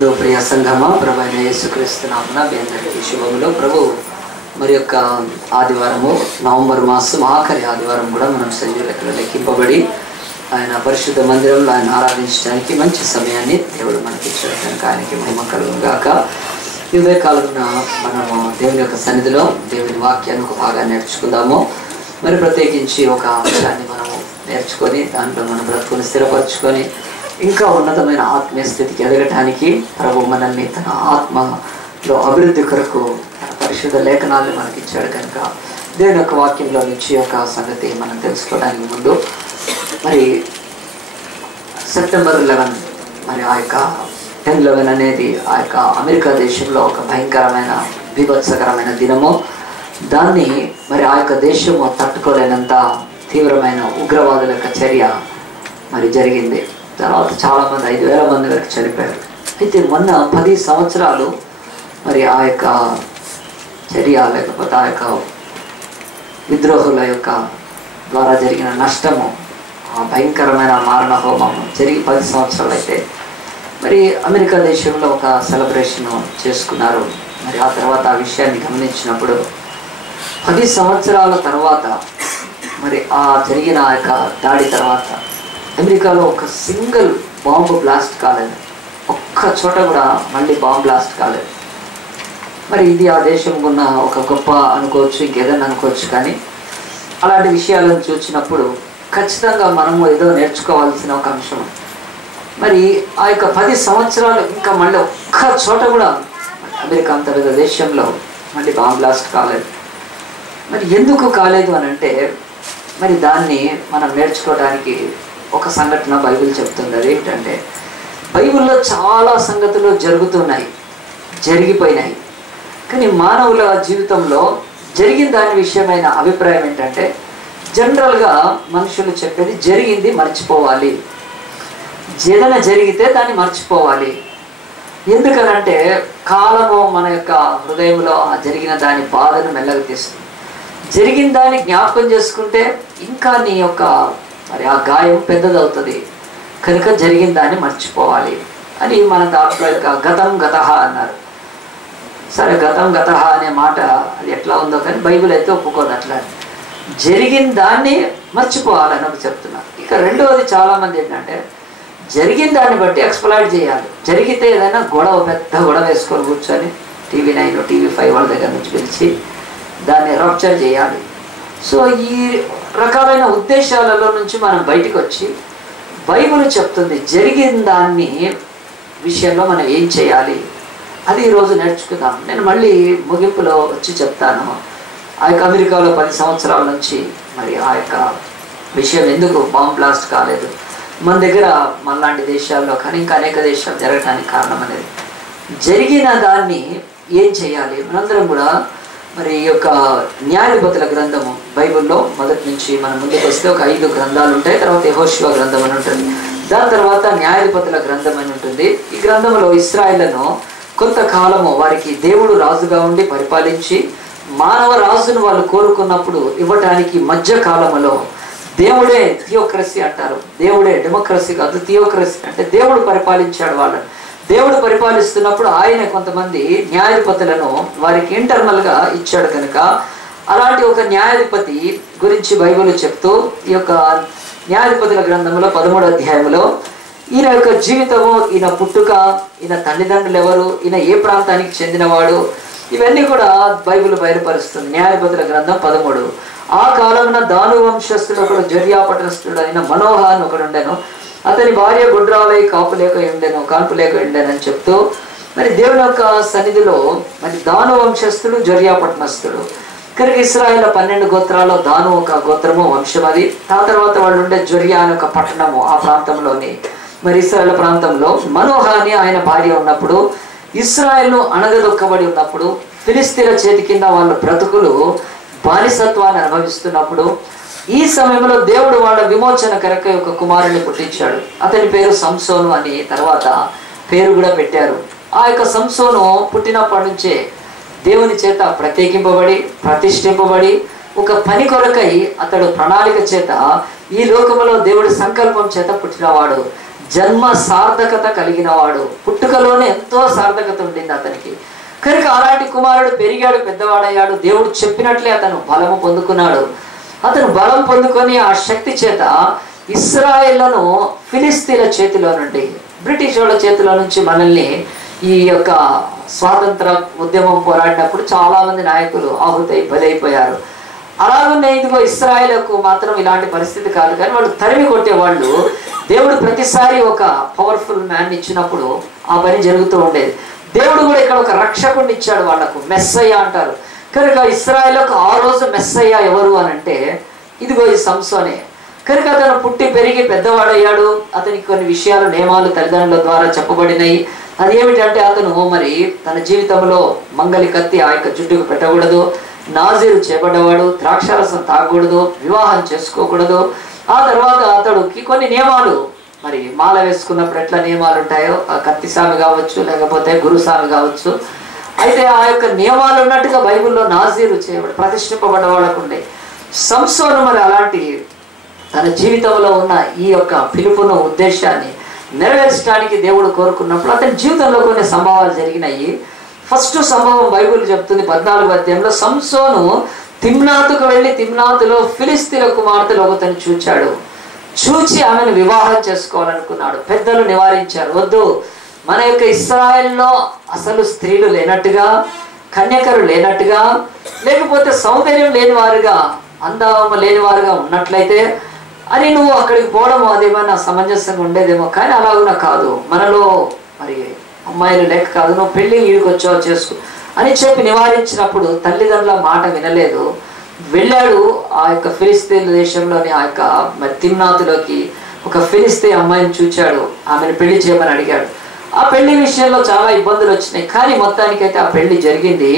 ప్రియ సంఘమా, ప్రభు అయిన యేసుక్రీస్తు నామమున మీ అందరికీ శుభములు. ప్రభు మరి యొక్క ఆదివారము, నవంబర్ మాసం ఆఖరి ఆదివారం కూడా మనం సజీవులకు లెక్కింపబడి ఆయన పరిశుద్ధ మందిరంలో ఆయన ఆరాధించడానికి మంచి సమయాన్ని దేవుడు మనకి ఇచ్చాడు కనుక ఆయనకి మహిమ కలుగును గాక. ఈ ఉదయకాలమున మనము దేవుని యొక్క సన్నిధిలో దేవుని వాక్యాన్ని ఒక భాగాన్ని నేర్చుకుందాము. మరి ప్రత్యేకించి ఒక అంశాన్ని మనము నేర్చుకొని దాంట్లో మన బ్రతుకుని స్థిరపరచుకొని ఇంకా ఉన్నతమైన ఆత్మీయ స్థితికి ఎదగటానికి ప్రభు మనల్ని తన ఆత్మలో అభివృద్ధి కొరకు తన పరిశుద్ధ లేఖనాలను మనకి ఇచ్చాడు కనుక దేవుని యొక్క వాక్యంలో నుంచి ఒక సంగతి మనం తెలుసుకోవడానికి ముందు మరి సెప్టెంబర్ 11 మరి ఆ యొక్క 10/11 అనేది ఆ యొక్క అమెరికా దేశంలో ఒక భయంకరమైన బీభత్సకరమైన దినము. దాన్ని మరి ఆ యొక్క దేశము తట్టుకోలేనంత తీవ్రమైన ఉగ్రవాదుల యొక్క చర్య మరి జరిగింది. తర్వాత చాలామంది 5,000 మంది వరకు చనిపోయారు. అయితే మొన్న 10 సంవత్సరాలు మరి ఆ యొక్క చర్య లేకపోతే ఆ యొక్క విద్రోహుల యొక్క ద్వారా జరిగిన నష్టము, ఆ భయంకరమైన మారణ హోమం జరిగి 10 సంవత్సరాలు అయితే మరి అమెరికా దేశంలో ఒక సెలబ్రేషన్ చేసుకున్నారు. మరి ఆ తర్వాత ఆ విషయాన్ని గమనించినప్పుడు 10 సంవత్సరాల తర్వాత మరి ఆ జరిగిన ఆ యొక్క దాడి తర్వాత అమెరికాలో ఒక సింగిల్ బాంబు బ్లాస్ట్ కాలేదు. ఒక్క చోట కూడా మళ్ళీ బాంబు బ్లాస్ట్ కాలేదు. మరి ఇది ఆ దేశం ఉన్న ఒక గొప్ప అనుకోవచ్చు, ఇంకేదన్నా అనుకోవచ్చు. కానీ అలాంటి విషయాలను చూసినప్పుడు ఖచ్చితంగా మనము ఏదో నేర్చుకోవాల్సిన ఒక అంశం. మరి ఆ యొక్క 10 సంవత్సరాలు ఇంకా మళ్ళీ ఒక్క చోట కూడా అమెరికా అంత పెద్ద దేశంలో మళ్ళీ బాంబు బ్లాస్ట్ కాలేదు. మరి ఎందుకు కాలేదు అని అంటే మరి దాన్ని మనం నేర్చుకోవడానికి ఒక సంఘటన బైబిల్ చెప్తుంది. అది ఏంటంటే బైబిల్లో చాలా సంగతులు జరుగుతున్నాయి, జరిగిపోయినాయి. కానీ మానవుల జీవితంలో జరిగిన దాని విషయమైన అభిప్రాయం ఏంటంటే జనరల్గా మనుషులు చెప్పేది జరిగింది మర్చిపోవాలి, ఏదైనా జరిగితే దాన్ని మర్చిపోవాలి. ఎందుకనంటే కాలము మన యొక్క హృదయంలో ఆ జరిగిన దాని బాధను మెల్లగా తీస్తుంది. జరిగిన దాన్ని జ్ఞాపకం చేసుకుంటే ఇంకా నీ యొక్క మరి ఆ గాయం పెద్దదవుతుంది కనుక జరిగిన దాన్ని మర్చిపోవాలి అని మన దాంట్లో యొక్క గతం గతః అన్నారు. సరే, గతం గతః అనే మాట అది ఎట్లా ఉందో కానీ బైబిల్ అయితే ఒప్పుకోదు అట్లా. జరిగిన దాన్ని మర్చిపోవాలని ఒక చెప్తున్నారు. ఇక రెండవది చాలామంది ఏంటంటే జరిగిన దాన్ని బట్టి ఎక్స్ప్లాయిట్ చేయాలి. జరిగితే ఏదైనా పెద్ద గొడవ వేసుకొని కూర్చొని TV9 TV5 వాళ్ళ దగ్గర నుంచి పిలిచి దాన్ని రప్చర్ చేయాలి. సో ఈ రకాలైన ఉద్దేశాలలో నుంచి మనం బయటికి వచ్చి బైబిల్ చెప్తుంది జరిగిన దాన్ని విషయంలో మనం ఏం చేయాలి అది ఈరోజు నేర్చుకుందాం. నేను మళ్ళీ ముగింపులో వచ్చి చెప్తాను. ఆ యొక్క అమెరికాలో 10 సంవత్సరాల నుంచి మరి ఆ యొక్క విషయం ఎందుకు బాంబ్ బ్లాస్ట్ కాలేదు, మన దగ్గర మనలాంటి దేశాల్లో కానీ ఇంకా అనేక దేశాలు జరగడానికి కారణం అనేది జరిగిన దాన్ని ఏం చేయాలి. మనందరం కూడా మరి ఈ యొక్క న్యాయాధిపతుల గ్రంథము బైబిల్లో మొదటి నుంచి మనం ముందుకు వస్తే ఒక 5 గ్రంథాలు ఉంటాయి. తర్వాత యెహోషువ గ్రంథం అని ఉంటుంది, దాని తర్వాత న్యాయాధిపతుల గ్రంథం అని ఉంటుంది. ఈ గ్రంథంలో ఇశ్రాయేలును కొంతకాలము వారికి దేవుడు రాజుగా ఉండి పరిపాలించి మానవ రాజును వాళ్ళు కోరుకున్నప్పుడు ఇవ్వటానికి మధ్య కాలంలో దేవుడే థియోక్రసీ అంటారు. దేవుడే డెమోక్రసీ కాదు, థియోక్రసీ అంటే దేవుడు పరిపాలించాడు వాళ్ళని. దేవుడు పరిపాలిస్తున్నప్పుడు ఆయన కొంతమంది న్యాయాధిపతులను వారికి ఇంటర్నల్గా ఇచ్చాడు కనుక అలాంటి ఒక న్యాయాధిపతి గురించి బైబిల్ చెప్తూ ఈ యొక్క న్యాయాధిపతుల గ్రంథంలో 13వ అధ్యాయంలో ఈయన యొక్క జీవితము, ఈయన పుట్టుక, ఈయన తల్లిదండ్రులు ఎవరు, ఈయన ఏ ప్రాంతానికి చెందినవాడు, ఇవన్నీ కూడా బైబిల్ బయలుపరుస్తుంది. న్యాయాధిపతుల గ్రంథం 13. ఆ కాలమున దాను వంశస్థుడు ఒకడు జొర్యా పట్టణస్థుడు అయిన మనోహ అని ఒకడు ఉండెను. అతని భార్య గుడ్రాలై కాపు లేక ఉండెను అని చెప్తూ మరి దేవుని యొక్క సన్నిధిలో మరి దాను వంశస్థుడు జొర్యా పట్టణస్థుడు కనుక ఇశ్రాయేల్ 12 గోత్రాల్లో దాను ఒక గోత్రము వంశం. అది ఆ తర్వాత వాళ్ళు ఉండే జొర్యా అని ఒక పట్టణము ఆ ప్రాంతంలోని మరి ఇశ్రాయేల్ ప్రాంతంలో మనోహ అని ఆయన భార్య ఉన్నప్పుడు ఇశ్రాయేలు అణగదొక్కబడి ఉన్నప్పుడు ఫిలిస్తీన్ల చేతి కింద వాళ్ళ బ్రతుకులు బానిసత్వాన్ని అనుభవిస్తున్నప్పుడు ఈ సమయంలో దేవుడు వాళ్ళ విమోచన కొరకు ఒక కుమారుని పుట్టించాడు. అతని పేరు సంసోను అని తర్వాత పేరు కూడా పెట్టారు. ఆ యొక్క సంసోను పుట్టినప్పటి నుంచే దేవుని చేత ప్రత్యేకింపబడి ప్రతిష్ఠింపబడి ఒక పని కొరకై అతడు ప్రణాళిక చేత ఈ లోకములో దేవుడి సంకల్పం చేత పుట్టినవాడు. జన్మ సార్థకత కలిగిన వాడు, పుట్టుకలోనే ఎంతో సార్థకత ఉండింది అతనికి. కనుక అలాంటి కుమారుడు పెరిగాడు, పెద్దవాడయ్యాడు. దేవుడు చెప్పినట్లే అతను బలము పొందుకున్నాడు. అతను బలం పొందుకొని ఆ శక్తి చేత ఇశ్రాయేలును ఫిలిస్తీన్ల చేతిలో నుండి, బ్రిటిష్ వాళ్ళ చేతిలో నుంచి మనల్ని ఈ యొక్క స్వాతంత్ర ఉద్యమం పోరాడినప్పుడు చాలా మంది నాయకులు ఆహుతై బలైపోయారు. అలాగనే ఇదిగో ఇశ్రాయేలుకు మాత్రం ఇలాంటి పరిస్థితి కాదు, కానీ వాళ్ళు తరిమి కొట్టేవాళ్ళు. దేవుడు ప్రతిసారి ఒక పవర్ఫుల్ మ్యాన్ ఇచ్చినప్పుడు ఆ పని జరుగుతూ ఉండేది. దేవుడు కూడా ఇక్కడ ఒక రక్షకుడిని ఇచ్చాడు వాళ్ళకు, మెస్సయ్య అంటారు. కనుక ఇశ్రాయేలుకు ఆ రోజు మెస్సయ్య ఎవరు అని అంటే ఇదిగో ఈ సంసోనే. కనుక అతను పుట్టి పెరిగి పెద్దవాడయ్యాడు. అతనికి కొన్ని విషయాలు, నియమాలు తల్లిదండ్రుల ద్వారా చెప్పబడినాయి. అది ఏమిటంటే అతను మరి తన జీవితంలో మంగలి కత్తి ఆ యొక్క జుట్టుకు పెట్టకూడదు, నాజీరు చేయబడ్డవాడు, ద్రాక్షారసం తాగకూడదు, వివాహం చేసుకోకూడదు. ఆ తర్వాత అతడికి కొన్ని నియమాలు, మరి మాల వేసుకున్నప్పుడు ఎట్లా నియమాలు ఉంటాయో, ఆ కత్తి సామి కావచ్చు, లేకపోతే గురుస్వామి కావచ్చు. అయితే ఆ యొక్క నియమాలు ఉన్నట్టుగా బైబిల్లో నాజీరు చేయబడి ప్రతిష్ఠింపబడ్డ వాళ్ళకు ఉండే. సంసోను మరి అలాంటి తన జీవితంలో ఉన్న ఈ యొక్క పిలుపును, ఉద్దేశాన్ని నెరవేర్చడానికి దేవుడు కోరుకున్నప్పుడు అతని జీవితంలో కొన్ని సంభవాలు జరిగినాయి. ఫస్ట్ సంభవం బైబిల్ చెప్తుంది 14వ అధ్యాయంలో, సంసోను తిమ్నాతుకు వెళ్ళి తిమ్నాతులో ఫిలిస్తీన్ల కుమార్తెలు ఒకతను చూచాడు. చూచి ఆమెను వివాహం చేసుకోవాలనుకున్నాడు. పెద్దలు నివారించారు, వద్దు, మన యొక్క ఇశ్రాయేల్లో అసలు స్త్రీలు లేనట్టుగా, కన్యకలు లేనట్టుగా, లేకపోతే సౌందర్యం లేనివారుగా, అందం లేనివారుగా ఉన్నట్లయితే అని నువ్వు అక్కడికి పోవడం అదేమైనా సమంజసంగా ఉండేదేమో, కానీ అలాగునా కాదు, మనలో మరి అమ్మాయిలు లేక కాదు, నువ్వు పెళ్లి ఈడికి వచ్చావు చేసుకో అని చెప్పి నివారించినప్పుడు తల్లిదండ్రుల మాట వినలేదు. వెళ్ళాడు ఆ యొక్క ఫిలిస్తీన్ దేశంలోని ఆ యొక్క మరి తిమ్నాతులోకి. ఒక ఫిలిస్తీన్ అమ్మాయిని చూచాడు, ఆమెను పెళ్లి చేయమని అడిగాడు. ఆ పెళ్లి విషయంలో చాలా ఇబ్బందులు వచ్చినాయి, కానీ మొత్తానికైతే ఆ పెళ్లి జరిగింది.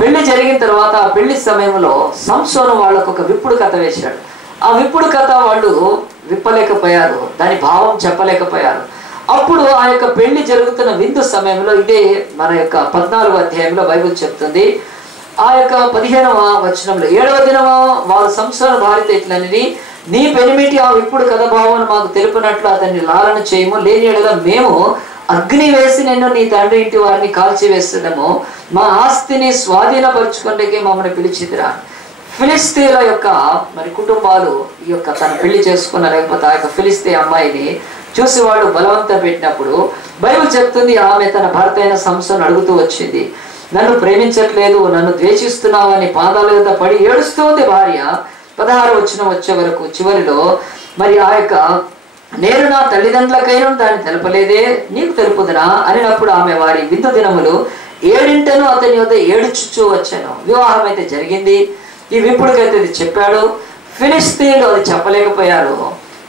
పెళ్లి జరిగిన తర్వాత ఆ పెళ్లి సమయంలో సంసోను వాళ్ళకు ఒక విప్పుడు కథ వేశాడు. ఆ విప్పుడు కథ వాళ్ళు విప్పలేకపోయారు, దాని భావం చెప్పలేకపోయారు. అప్పుడు ఆ యొక్క పెళ్లి జరుగుతున్న విందు సమయంలో, ఇదే మన యొక్క 14వ అధ్యాయంలో బైబిల్ చెప్తుంది, ఆ యొక్క 15వ వచనంలో, 7వ దినము వారు సంసోను భార్యతో ఇట్లనిది, నీ పెనిమిటి ఆ విప్పుడు కథ భావం మాకు తెలుపునట్లు అతన్ని లాలన చేయము, లేని ఎడల మేము అగ్ని వేసి నిన్ను నీ తండ్రి ఇంటి వారిని కాల్చి వేస్తున్నాము, మా ఆస్తిని స్వాధీనపరుచుకుంటే మమ్మల్ని పిలిచిదిరా. ఫిలిస్తీన్ల యొక్క మరి కుటుంబాలు ఈ యొక్క తన పెళ్లి చేసుకున్న, లేకపోతే ఆ యొక్క ఫిలిస్తీన్ అమ్మాయిని చూసి వాళ్ళు బలవంతం పెట్టినప్పుడు బైబిల్ చెప్తుంది, ఆమె తన భర్త అయిన సంసోను అడుగుతూ వచ్చింది, నన్ను ప్రేమించట్లేదు, నన్ను ద్వేషిస్తున్నావు అని పాదాల మీద పడి ఏడుస్తుంది భార్య. 16వ వచనం వచ్చే వరకు చివరిలో మరి ఆ యొక్క నేను నా తల్లిదండ్రులకైనా దాన్ని తెలపలేదే, నీకు తెలుపుదునా అనినప్పుడు ఆమె వారి విందు దినములు 7 అతని వద్ద ఏడుచుచూ వచ్చాను. వివాహం అయితే జరిగింది, ఈ విప్పుడుకైతే ఇది చెప్పాడు. ఫిలిస్తీన్లు అది చెప్పలేకపోయారు.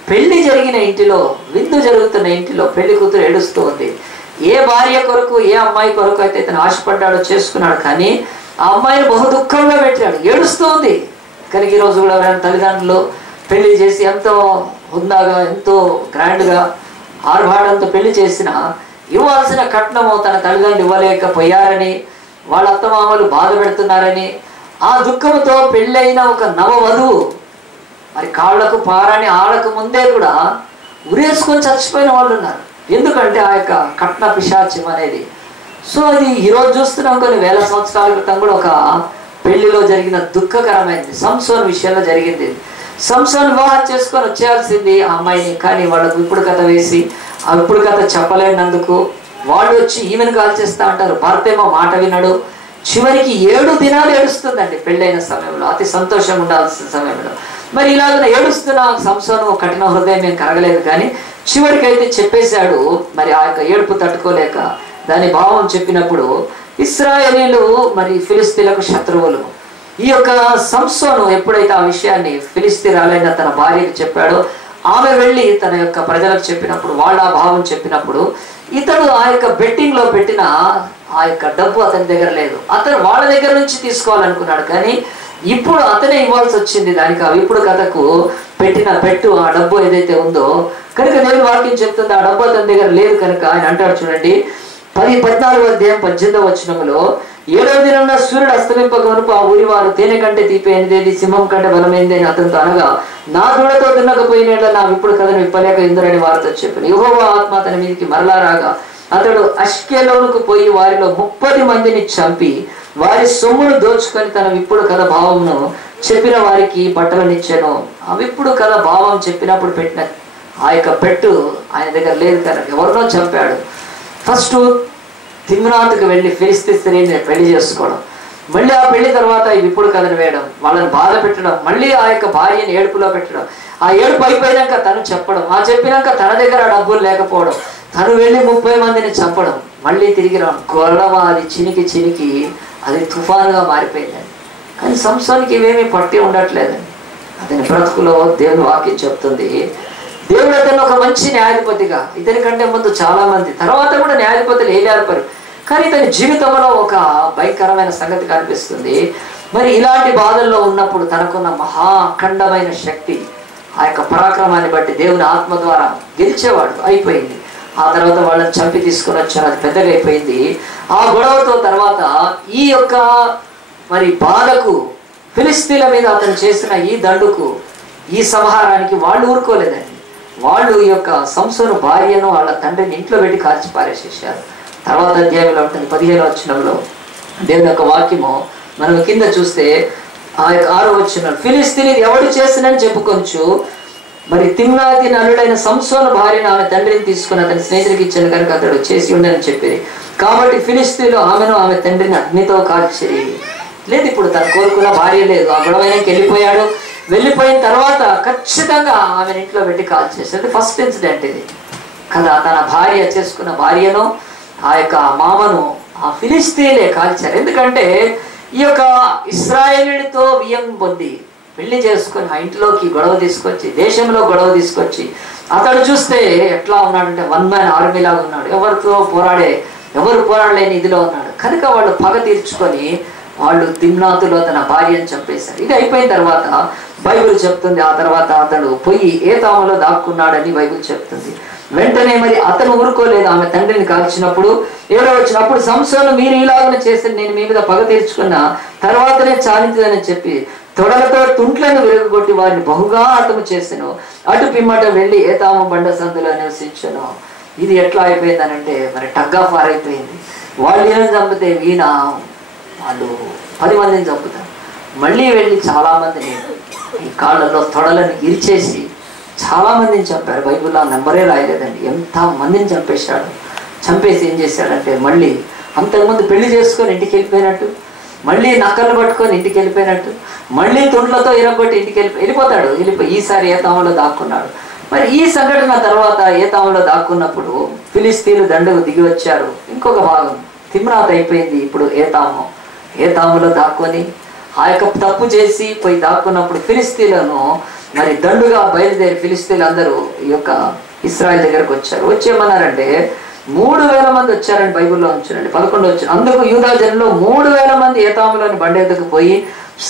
పెళ్లి జరిగిన ఇంటిలో, విందు జరుగుతున్న ఇంటిలో పెళ్లి కూతురు ఏడుస్తూ ఉంది. ఏ భార్య కొరకు, ఏ అమ్మాయి కొరకు అయితే ఇతను ఆశపడ్డాడో చేసుకున్నాడు, కానీ ఆ అమ్మాయిని బహు దుఃఖంగా పెట్టాడు, ఏడుస్తూ ఉంది. కనుక ఈరోజు కూడా తల్లిదండ్రులు పెళ్లి చేసి ఎంతో హుందాగా, ఎంతో గ్రాండ్గా, ఆర్భాడంతో పెళ్లి చేసిన ఇవ్వాల్సిన కట్నము తన తల్లిదండ్రులు ఇవ్వలేకపోయారని, వాళ్ళ అత్తమామలు బాధ పెడుతున్నారని, ఆ దుఃఖంతో పెళ్ళైన ఒక నవవధువు మరి కాళ్లకు పారని ఆడకు ముందే కూడా ఉరేసుకొని చచ్చిపోయిన వాళ్ళు ఉన్నారు. ఎందుకంటే ఆ యొక్క కట్న పిశాచ్యం అనేది. సో అది ఈరోజు చూస్తున్నాం, కొన్ని వేల సంవత్సరాల క్రితం కూడా ఒక పెళ్లిలో జరిగిన దుఃఖకరమైనది సంసోను విషయంలో జరిగింది. సంసోను వివాహం చేసుకొని వచ్చేయాల్సింది ఆ అమ్మాయిని, కానీ వాళ్ళకు ఇప్పుడు కథ వేసి ఆ ఇప్పుడు కథ చెప్పలేనందుకు వాళ్ళు వచ్చి ఈమెను కాల్చేస్తా అంటారు. భర్త ఏమో మాట వినడు. చివరికి 7 దినాలు ఏడుస్తుందండి పెళ్ళైన సమయంలో, అతి సంతోషంగా ఉండాల్సిన సమయంలో. మరి ఇలాగ ఏడుస్తున్న సంసోను కఠిన హృదయం ఏం కరగలేదు, కానీ చివరికైతే చెప్పేశాడు. మరి ఆ యొక్క ఏడుపు తట్టుకోలేక దాని భావం చెప్పినప్పుడు ఇశ్రాయేలీలు మరి ఫిలిస్తీన్లకు శత్రువులు. ఈ యొక్క సంసోను ఎప్పుడైతే ఆ విషయాన్ని ఫిలిస్తీరాలైన తన భార్యకు చెప్పాడో, ఆమె వెళ్ళి తన యొక్క ప్రజలకు చెప్పినప్పుడు, వాళ్ళ భావం చెప్పినప్పుడు, ఇతడు ఆ యొక్క బెట్టింగ్లో పెట్టిన ఆ యొక్క డబ్బు అతని దగ్గర లేదు. అతను వాళ్ళ దగ్గర నుంచి తీసుకోవాలనుకున్నాడు, కానీ ఇప్పుడు అతనే ఇవ్వాల్సి వచ్చింది. దానికి ఆ ఇప్పుడు కథకు పెట్టిన పెట్టు ఆ డబ్బు ఏదైతే ఉందో, కనుక దేవుని వాక్యం చెప్తుంది ఆ డబ్బు అతని దగ్గర లేదు. కనుక ఆయన అంటాడు చూడండి, 14వ అధ్యాయం 18వ వచనంలో, 7వ దినం సూర్యుడు అస్తమింపక మునుపు ఆ ఊరి వారు తేనె కంటే తీపైనదేది, సింహం కంటే బలమైనది అని అతనితో అనగా, నా దూడతో దున్నకపోయినట్ల నా విప్పుడు కథను విప్పలేక ఇందరని వారితో చెప్పాను. యెహోవా ఆత్మ అతని మీదకి మరలా రాగా అతడు అష్కెలోనుకు పోయి వారిలో 30 మందిని చంపి వారి సొమ్మును దోచుకొని తన విప్పుడు కథ భావమును చెప్పిన వారికి బట్టలనిచ్చాను. ఆ విప్పుడు కథ భావం చెప్పినప్పుడు పెట్టిన ఆ యొక్క పెట్టు ఆయన దగ్గర లేదు కనుక ఎవరినో చంపాడు. ఫస్ట్ తిమ్నాతుకు వెళ్ళి ఫిలిష్తీ స్త్రీని పెళ్లి చేసుకోవడం, మళ్ళీ ఆ పెళ్లి తర్వాత ఈ విప్పుడు కథను వేయడం, వాళ్ళని బాధ పెట్టడం, మళ్ళీ ఆ యొక్క భార్యని ఏడుపులో పెట్టడం, ఆ ఏడుపు అయిపోయినాక తను చెప్పడం, ఆ చెప్పినాక తన దగ్గర డబ్బులు లేకపోవడం, తను వెళ్ళి 30 మందిని చంపడం, మళ్ళీ తిరిగి రావడం. గొడవ అది చినికి అది తుఫానుగా మారిపోయిందండి. కానీ సంసోనికి ఇవేమీ పట్టి ఉండట్లేదండి. అతని బ్రతుకులో దేవుని వాక్యం చెప్తుంది, దేవుడు అతను ఒక మంచి న్యాయాధిపతిగా, ఇతని కంటే ముందు చాలా మంది తర్వాత కూడా న్యాయాధిపతులు ఏలారు, కానీ ఇతని జీవితంలో ఒక భయంకరమైన సంగతి కనిపిస్తుంది. మరి ఇలాంటి బాధల్లో ఉన్నప్పుడు తనకున్న మహా అఖండమైన శక్తి, ఆ యొక్క పరాక్రమాన్ని బట్టి దేవుని ఆత్మ ద్వారా గెలిచేవాడు అయిపోయింది. ఆ తర్వాత వాళ్ళని చంపి తీసుకుని వచ్చారు, అది పెద్దగా అయిపోయింది. ఆ గొడవతో తర్వాత ఈ యొక్క మరి బాధకు, ఫిలిష్తీల మీద అతను చేసిన ఈ దండుకు, ఈ సంహారానికి వాళ్ళు ఊరుకోలేదండి. వాళ్ళు ఈ యొక్క సంసోను భార్యను వాళ్ళ తండ్రిని ఇంట్లో పెట్టి కాల్చి పారేసేసారు. తర్వాత అధ్యాయంలో ఉంటుంది 15వ వచనంలో దేవుని యొక్క వాక్యము మనం కింద చూస్తే ఆ యొక్క 6వ వచనం, ఫిలిష్తీని ఎవడు చేసినని చెప్పుకొంచు మరి తిమ్నాతి నలుడైన సంసోను భార్యను ఆమె తండ్రిని తీసుకుని అతని స్నేహితుడికి ఇచ్చాను కనుక అతడు చేసి ఉండని చెప్పేది. కాబట్టి ఫిలిష్తీలు ఆమెను ఆమె తండ్రిని అగ్నితో కాల్చిరి. లేదు, ఇప్పుడు తను కోరుకున్న భార్య లేదు, ఆ గొడవైనాకి వెళ్ళిపోయాడు. వెళ్ళిపోయిన తర్వాత ఖచ్చితంగా ఆమెను ఇంట్లో పెట్టి కాల్చేసేది ఫస్ట్ ఇన్సిడెంట్ ఇది కదా. తన భార్య చేసుకున్న భార్యను, ఆ యొక్క మామను ఆ ఫిలిష్తీలే కాల్చారు. ఎందుకంటే ఈ యొక్క ఇశ్రాయేలుడితో వియ్యం పొంది పెళ్లి చేసుకొని ఆ ఇంట్లోకి గొడవ తీసుకొచ్చి, దేశంలో గొడవ తీసుకొచ్చి, అతడు చూస్తే ఎట్లా ఉన్నాడంటే 1 man army లాగా ఉన్నాడు. ఎవరు పోరాడలేని ఇదిలో ఉన్నాడు. కనుక వాళ్ళు పగ తీర్చుకొని వాళ్ళు తిమ్నాతులో తన భార్యను చంపేశారు. ఇది అయిపోయిన తర్వాత బైబిల్ చెప్తుంది, ఆ తర్వాత అతడు పోయి ఏతాములో దాక్కున్నాడని బైబిల్ చెప్తుంది. వెంటనే మరి అతను ఊరుకోలేదు, ఆమె తండ్రిని కాల్చినప్పుడు. ఎవరో వచ్చినప్పుడు సంసోను, మీరు ఇలాగనే చేసి నేను మీ మీద పగ తీర్చుకున్నా, తర్వాతనే చాలించదని చెప్పి తొడలతో తుంట్లను విరగొట్టి వారిని బహుగా హతము చేసెను. అటు పిమ్మట వెళ్ళి ఏతాము బండ సందులో నివసించను. ఇది ఎట్లా అయిపోయిందనంటే మరి టగ్ ఆఫ్ వార్ అయిపోయింది. వాళ్ళు ఏమైనా చంపితే వీణ వాళ్ళు 10 మందిని చంపుతారు. మళ్ళీ వెళ్ళి చాలామందిని ఈ కాళ్ళలో తొడలను ఇరిచేసి చాలామందిని చంపారు. బైబిల్లో నెంబరే రాయలేదండి, ఎంత మందిని చంపేశాడు. చంపేసి ఏం చేశాడంటే మళ్ళీ అంతకుముందు పెళ్లి చేసుకొని ఇంటికి వెళ్ళిపోయినట్టు, మళ్ళీ నక్కలు పట్టుకొని ఇంటికి వెళ్ళిపోయినట్టు, మళ్ళీ తుండ్లతో ఇరగొట్టి ఇంటికి వెళ్ళిపోతాడు. ఈసారి ఏతాములో దాక్కున్నాడు. మరి ఈ సంఘటన తర్వాత ఏతాములో దాక్కున్నప్పుడు ఫిలిష్తీలు దండకు దిగి వచ్చారు. ఇంకొక భాగం తిమ్నాత్ అయిపోయింది. ఇప్పుడు ఏతాములో దాక్కొని ఆ యొక్క తప్పు చేసి పోయి దాక్కున్నప్పుడు ఫిలిష్తీలను మరి దండుగా బయలుదేరి ఫిలిష్తీలు అందరూ ఈ యొక్క ఇశ్రాయేల్ దగ్గరకు వచ్చారు. వచ్చేమన్నారంటే 3000 మంది వచ్చారని బైబిల్లో ఉంచారండి. 11 వచ్చారు. అందుకు యూదా జనులు 3000 మంది ఏతాములోని బండి ఎద్దుకు పోయి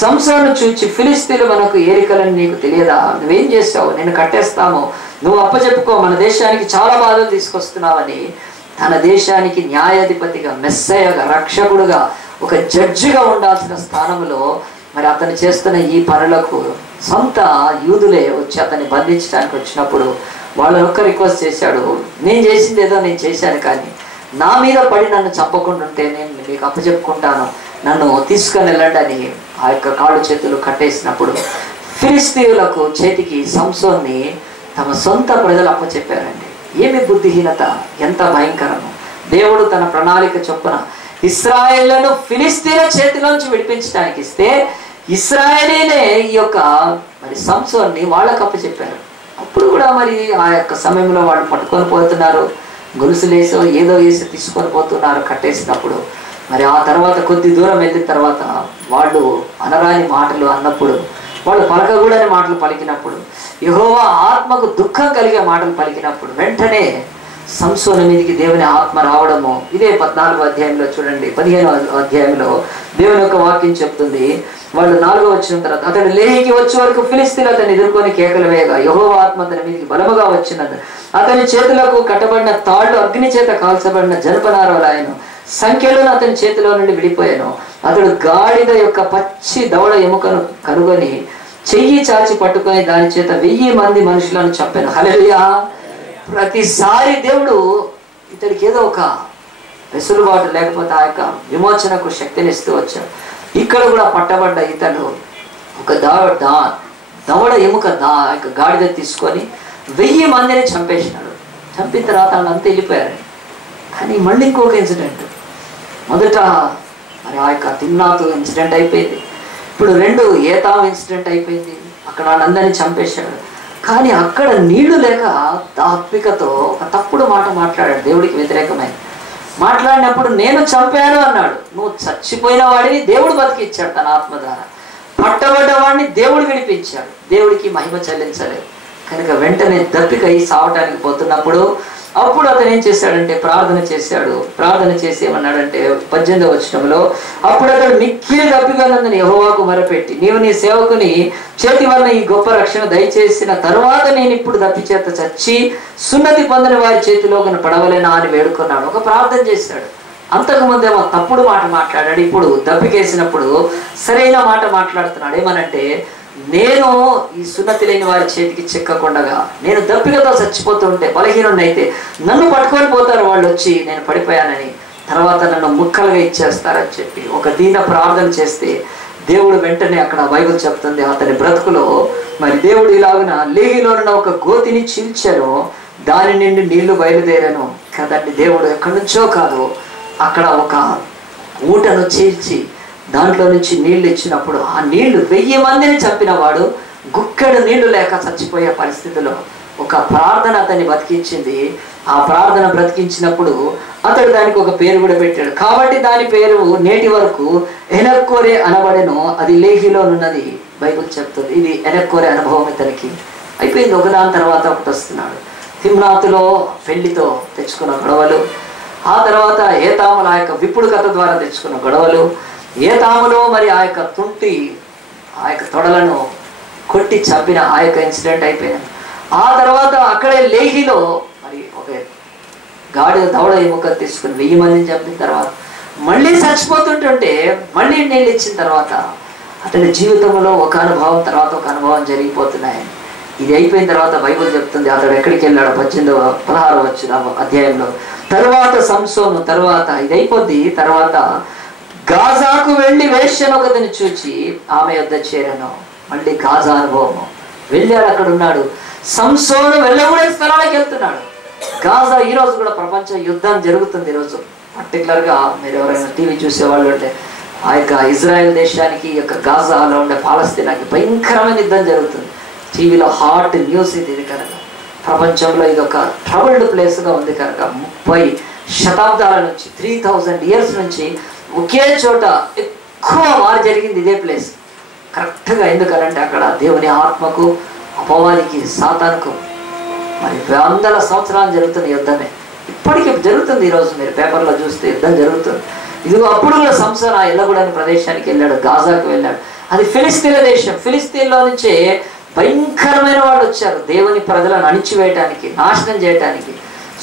సంసోను చూచి, ఫిలిష్తీలు మనకు ఏలికలని నీకు తెలియదా? నువ్వేం చేస్తావు? నేను కట్టేస్తాము, నువ్వు అప్పచెప్పుకో, మన దేశానికి చాలా బాధలు తీసుకొస్తున్నావని తన దేశానికి న్యాయాధిపతిగా, మెస్సయ్యగా, రక్షకుడుగా, ఒక జడ్జిగా ఉండాల్సిన స్థానంలో మరి అతను చేస్తున్న ఈ పనులకు సొంత యూదులే వచ్చి అతన్ని బంధించడానికి వచ్చినప్పుడు వాళ్ళని ఒక్క రిక్వెస్ట్ చేశాడు, నేను చేసింది ఏదో నేను చేశాను, కానీ నా మీద పడి నన్ను చంపకుండా ఉంటే నేను మీకు అప్పచెప్పుకుంటాను, నన్ను తీసుకొని వెళ్ళండి అని ఆ యొక్క కాళ్ళు చేతులు కట్టేసినప్పుడు ఫిలిష్తీయులకు చేతికి సంసోన్ని తమ సొంత ప్రజలు అప్పచెప్పారండి. ఏమి బుద్ధిహీనత, ఎంత భయంకరము! దేవుడు తన ప్రణాళిక చొప్పున ఇశ్రాయేలును ఫిలిష్తీయుల చేతిలోంచి విడిపించడానికి ఇస్తే ఇశ్రాయేలీలే ఈ యొక్క మరి సంసోన్ని వాళ్ళకు అప్పచెప్పారు. అప్పుడు కూడా మరి ఆ యొక్క సమయంలో వాళ్ళు పట్టుకొని పోతున్నారు, గొలుసులేసో ఏదో వేసి తీసుకొని పోతున్నారు కట్టేసినప్పుడు. మరి ఆ తర్వాత కొద్ది దూరం వెళ్ళిన తర్వాత వాళ్ళు అనరాని మాటలు అన్నప్పుడు, వాళ్ళు పలకగూడని మాటలు పలికినప్పుడు, యెహోవా ఆత్మకు దుఃఖం కలిగే మాటలు పలికినప్పుడు వెంటనే సంసోను మీదకి దేవుని ఆత్మ రావడము. ఇదే 14వ అధ్యాయంలో చూడండి, 15వ అధ్యాయంలో దేవుని యొక్క వాక్యం చెప్తుంది. వాళ్ళు 4వ వచనం తర్వాత అతడు లేహికి వచ్చే వరకు ఫిలిష్తీయులు అతన్ని ఎదుర్కొని కేకలు వేయగా యెహోవా ఆత్మ అతని మీదకి బలముగా వచ్చినది. అతని చేతులకు కట్టబడిన తాళ్ళు అగ్ని చేత కాల్చబడిన జనపనారలాయను. సంఖ్యలను అతని చేతిలో నుండి విడిపోయాను. అతడు గాడిద యొక్క పచ్చి దవడ ఎముకను కనుగొని చెయ్యి చాచి పట్టుకొని దాని చేత 1000 మంది మనుషులను చంపాను. హల్లెలూయా. ప్రతిసారి దేవుడు ఇతడికి ఏదో ఒక వెసులుబాటు లేకపోతే ఆ యొక్క విమోచనకు శక్తిని ఇస్తూ వచ్చాడు. ఇక్కడ కూడా పట్టబడ్డ ఇతడు ఒక దవడ ఎముక యొక్క గాడిద తీసుకొని 1000 మందిని చంపేసినాడు. చంపిన తర్వాత వాళ్ళంతా వెళ్ళిపోయారు. కానీ మళ్ళీ ఇంకొక ఇన్సిడెంట్. మొదట మరి ఆ యొక్క తిమ్నాతు ఇన్సిడెంట్ అయిపోయింది. ఇప్పుడు 2 ఏతాం ఇన్సిడెంట్ అయిపోయింది. అక్కడ వాళ్ళందరినీ చంపేశాడు. కానీ అక్కడ నీళ్లు లేక తాత్వికతో ఒక తప్పుడు మాట మాట్లాడాడు. దేవుడికి వ్యతిరేకమైన మాట్లాడినప్పుడు నేను చంపాను అన్నాడు. నువ్వు చచ్చిపోయిన వాడిని దేవుడు బతికిచ్చాడు తన ఆత్మ ద్వారా. పట్టబడ్డ వాడిని దేవుడు విడిపించాడు. దేవుడికి మహిమ చెల్లించలేదు. కనుక వెంటనే దప్పికై సావటానికి పోతున్నప్పుడు అప్పుడు అతను ఏం చేశాడంటే ప్రార్థన చేశాడు. ప్రార్థన చేసి ఏమన్నాడంటే 18వ వచనంలో, అప్పుడు అతడు మిక్కిలి దప్పికనందుని యెహోవాకు మొరపెట్టి, నీవు నీ సేవకుని చేతి వలన ఈ గొప్ప రక్షణ దయచేసిన తరువాత నేను ఇప్పుడు దప్పి చేత చచ్చి సున్నతి పొందిన వారి చేతిలో పడవలేనా అని వేడుకున్నాడు. ఒక ప్రార్థన చేశాడు. అంతకుముందేమో తప్పుడు మాట మాట్లాడాడు. ఇప్పుడు దప్పికేసినప్పుడు సరైన మాట మాట్లాడుతున్నాడు. ఏమనంటే, నేను ఈ సున్నతి లేని వారి చేతికి చిక్కకుండగా నేను దప్పికతో చచ్చిపోతుంటే బలహీనుడిని అయితే నన్ను పట్టుకొని పోతారు వాళ్ళు వచ్చి నేను పడిపోయానని, తర్వాత నన్ను ముక్కలుగా ఇచ్చేస్తారని చెప్పి ఒక దీన ప్రార్థన చేస్తే దేవుడు వెంటనే అక్కడ బైబిల్ చెప్తుంది అతని బ్రతుకులో మరి దేవుడు ఇలాగున లేహిలో ఉన్న ఒక గోతిని చీల్చాను, దాని నుండి నీళ్లు బయలుదేరాను కదండి. దేవుడు ఎక్కడి నుంచో కాదు అక్కడ ఒక ఊటను చీల్చి దాంట్లో నుంచి నీళ్లు ఇచ్చినప్పుడు ఆ నీళ్లు 1000 మందిని చంపిన వాడు గుక్కెడు నీళ్లు లేక చచ్చిపోయే పరిస్థితిలో ఒక ప్రార్థన అతన్ని బతికించింది. ఆ ప్రార్థన బ్రతికించినప్పుడు అతడు దానికి ఒక పేరు కూడా పెట్టాడు. కాబట్టి దాని పేరు నేటి వరకు ఎనక్కోరే అనబడెను. అది లేహిలోనున్నది బైబిల్ చెప్తుంది. ఇది ఎనక్కోరే అనుభవం ఇతనికి అయిపోయింది. ఒకదాని తర్వాత ఒకటి వస్తున్నాడు. తిమ్నాతులో పెళ్లితో తెచ్చుకున్న గొడవలు, ఆ తర్వాత ఏతాముల ఆ యొక్క విప్పుడు కథ ద్వారా తెచ్చుకున్న గొడవలు, ఏతాములో మరి ఆ యొక్క తుంటి ఆ యొక్క తొడలను కొట్టి చంపిన ఆ యొక్క ఇన్సిడెంట్ అయిపోయింది. ఆ తర్వాత అక్కడే లేహిలో మరి ఒక గాడిద దవడ ఎముక తీసుకుని 1000 మందిని చంపిన తర్వాత మళ్ళీ చచ్చిపోతుంటుంటే మళ్ళీ నీళ్ళు ఇచ్చిన తర్వాత అతని జీవితంలో ఒక అనుభవం తర్వాత ఒక అనుభవం జరిగిపోతున్నాయి. ఇది అయిపోయిన తర్వాత బైబిల్ చెప్తుంది అతడు ఎక్కడికి వెళ్ళాడు 16వ అధ్యాయంలో. తర్వాత సంసోను తర్వాత ఇది అయిపోద్ది. తర్వాత గాజాకు వెళ్ళి వేశ్యను ఒకతిని చూచి ఆమె వద్ద చేరాను. మళ్ళీ గాజా అనుభవము. వెళ్ళాడు, అక్కడ ఉన్నాడు. సంసోను వెళ్ళకూడని స్థలానికి వెళ్తున్నాడు. గాజా ఈ రోజు కూడా ప్రపంచ యుద్ధం జరుగుతుంది. ఈరోజు పర్టికులర్గా మీరు ఎవరైనా టీవీ చూసేవాళ్ళు అంటే ఆ యొక్క ఇజ్రాయెల్ దేశానికి ఈ యొక్క గాజాలో ఉండే పాలస్తీనాకి భయంకరమైన యుద్ధం జరుగుతుంది. టీవీలో హాట్ న్యూస్ ఇది కనుక ప్రపంచంలో ఇది ఒక ట్రబుల్డ్ ప్లేస్గా ఉంది కనుక 30 శతాబ్దాల నుంచి 3000 years నుంచి ఒకే చోట ఎక్కువ వారు జరిగింది ఇదే ప్లేస్ కరెక్ట్గా. ఎందుకనంటే అక్కడ దేవుని ఆత్మకు అపవాదికి సాతానుకు మరి 100 సంవత్సరాలు జరుగుతున్న యుద్ధమే ఇప్పటికీ జరుగుతుంది. ఈరోజు మీరు పేపర్లో చూస్తే యుద్ధం జరుగుతుంది. ఇదిగో అప్పుడు కూడా సంసోను ఆ ఎల్లగూడని ప్రదేశానికి వెళ్ళాడు, గాజాకు వెళ్ళాడు. అది ఫిలిస్తీన్ల దేశం. ఫిలిస్తీన్లో నుంచే భయంకరమైన వాళ్ళు వచ్చారు దేవుని ప్రజలను అణిచివేయటానికి, నాశనం చేయటానికి.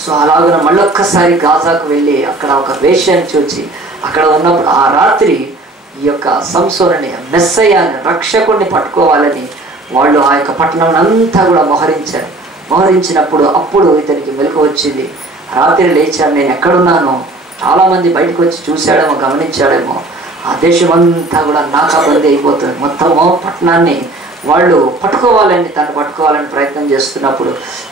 సో అలాగున మళ్ళొక్కసారి గాజాకు వెళ్ళి అక్కడ ఒక వేశ్యని చూచి అక్కడ ఉన్నప్పుడు ఆ రాత్రి ఈ యొక్క సంసోనుని మెస్సయ్యని రక్షకుడిని పట్టుకోవాలని వాళ్ళు ఆ యొక్క పట్టణం అంతా కూడా మోహరించారు. మోహరించినప్పుడు అప్పుడు ఇతనికి మెలకు వచ్చింది. రాత్రి లేచాడు, నేను ఎక్కడున్నానో చాలామంది బయటకు వచ్చి చూశాడేమో, గమనించాడేమో. ఆ దేశం అంతా కూడా నాకాబందీ అయిపోతుంది. మొత్తము పట్టణాన్ని వాళ్ళు పట్టుకోవాలని తను పట్టుకోవాలని ప్రయత్నం చేస్తున్నప్పుడు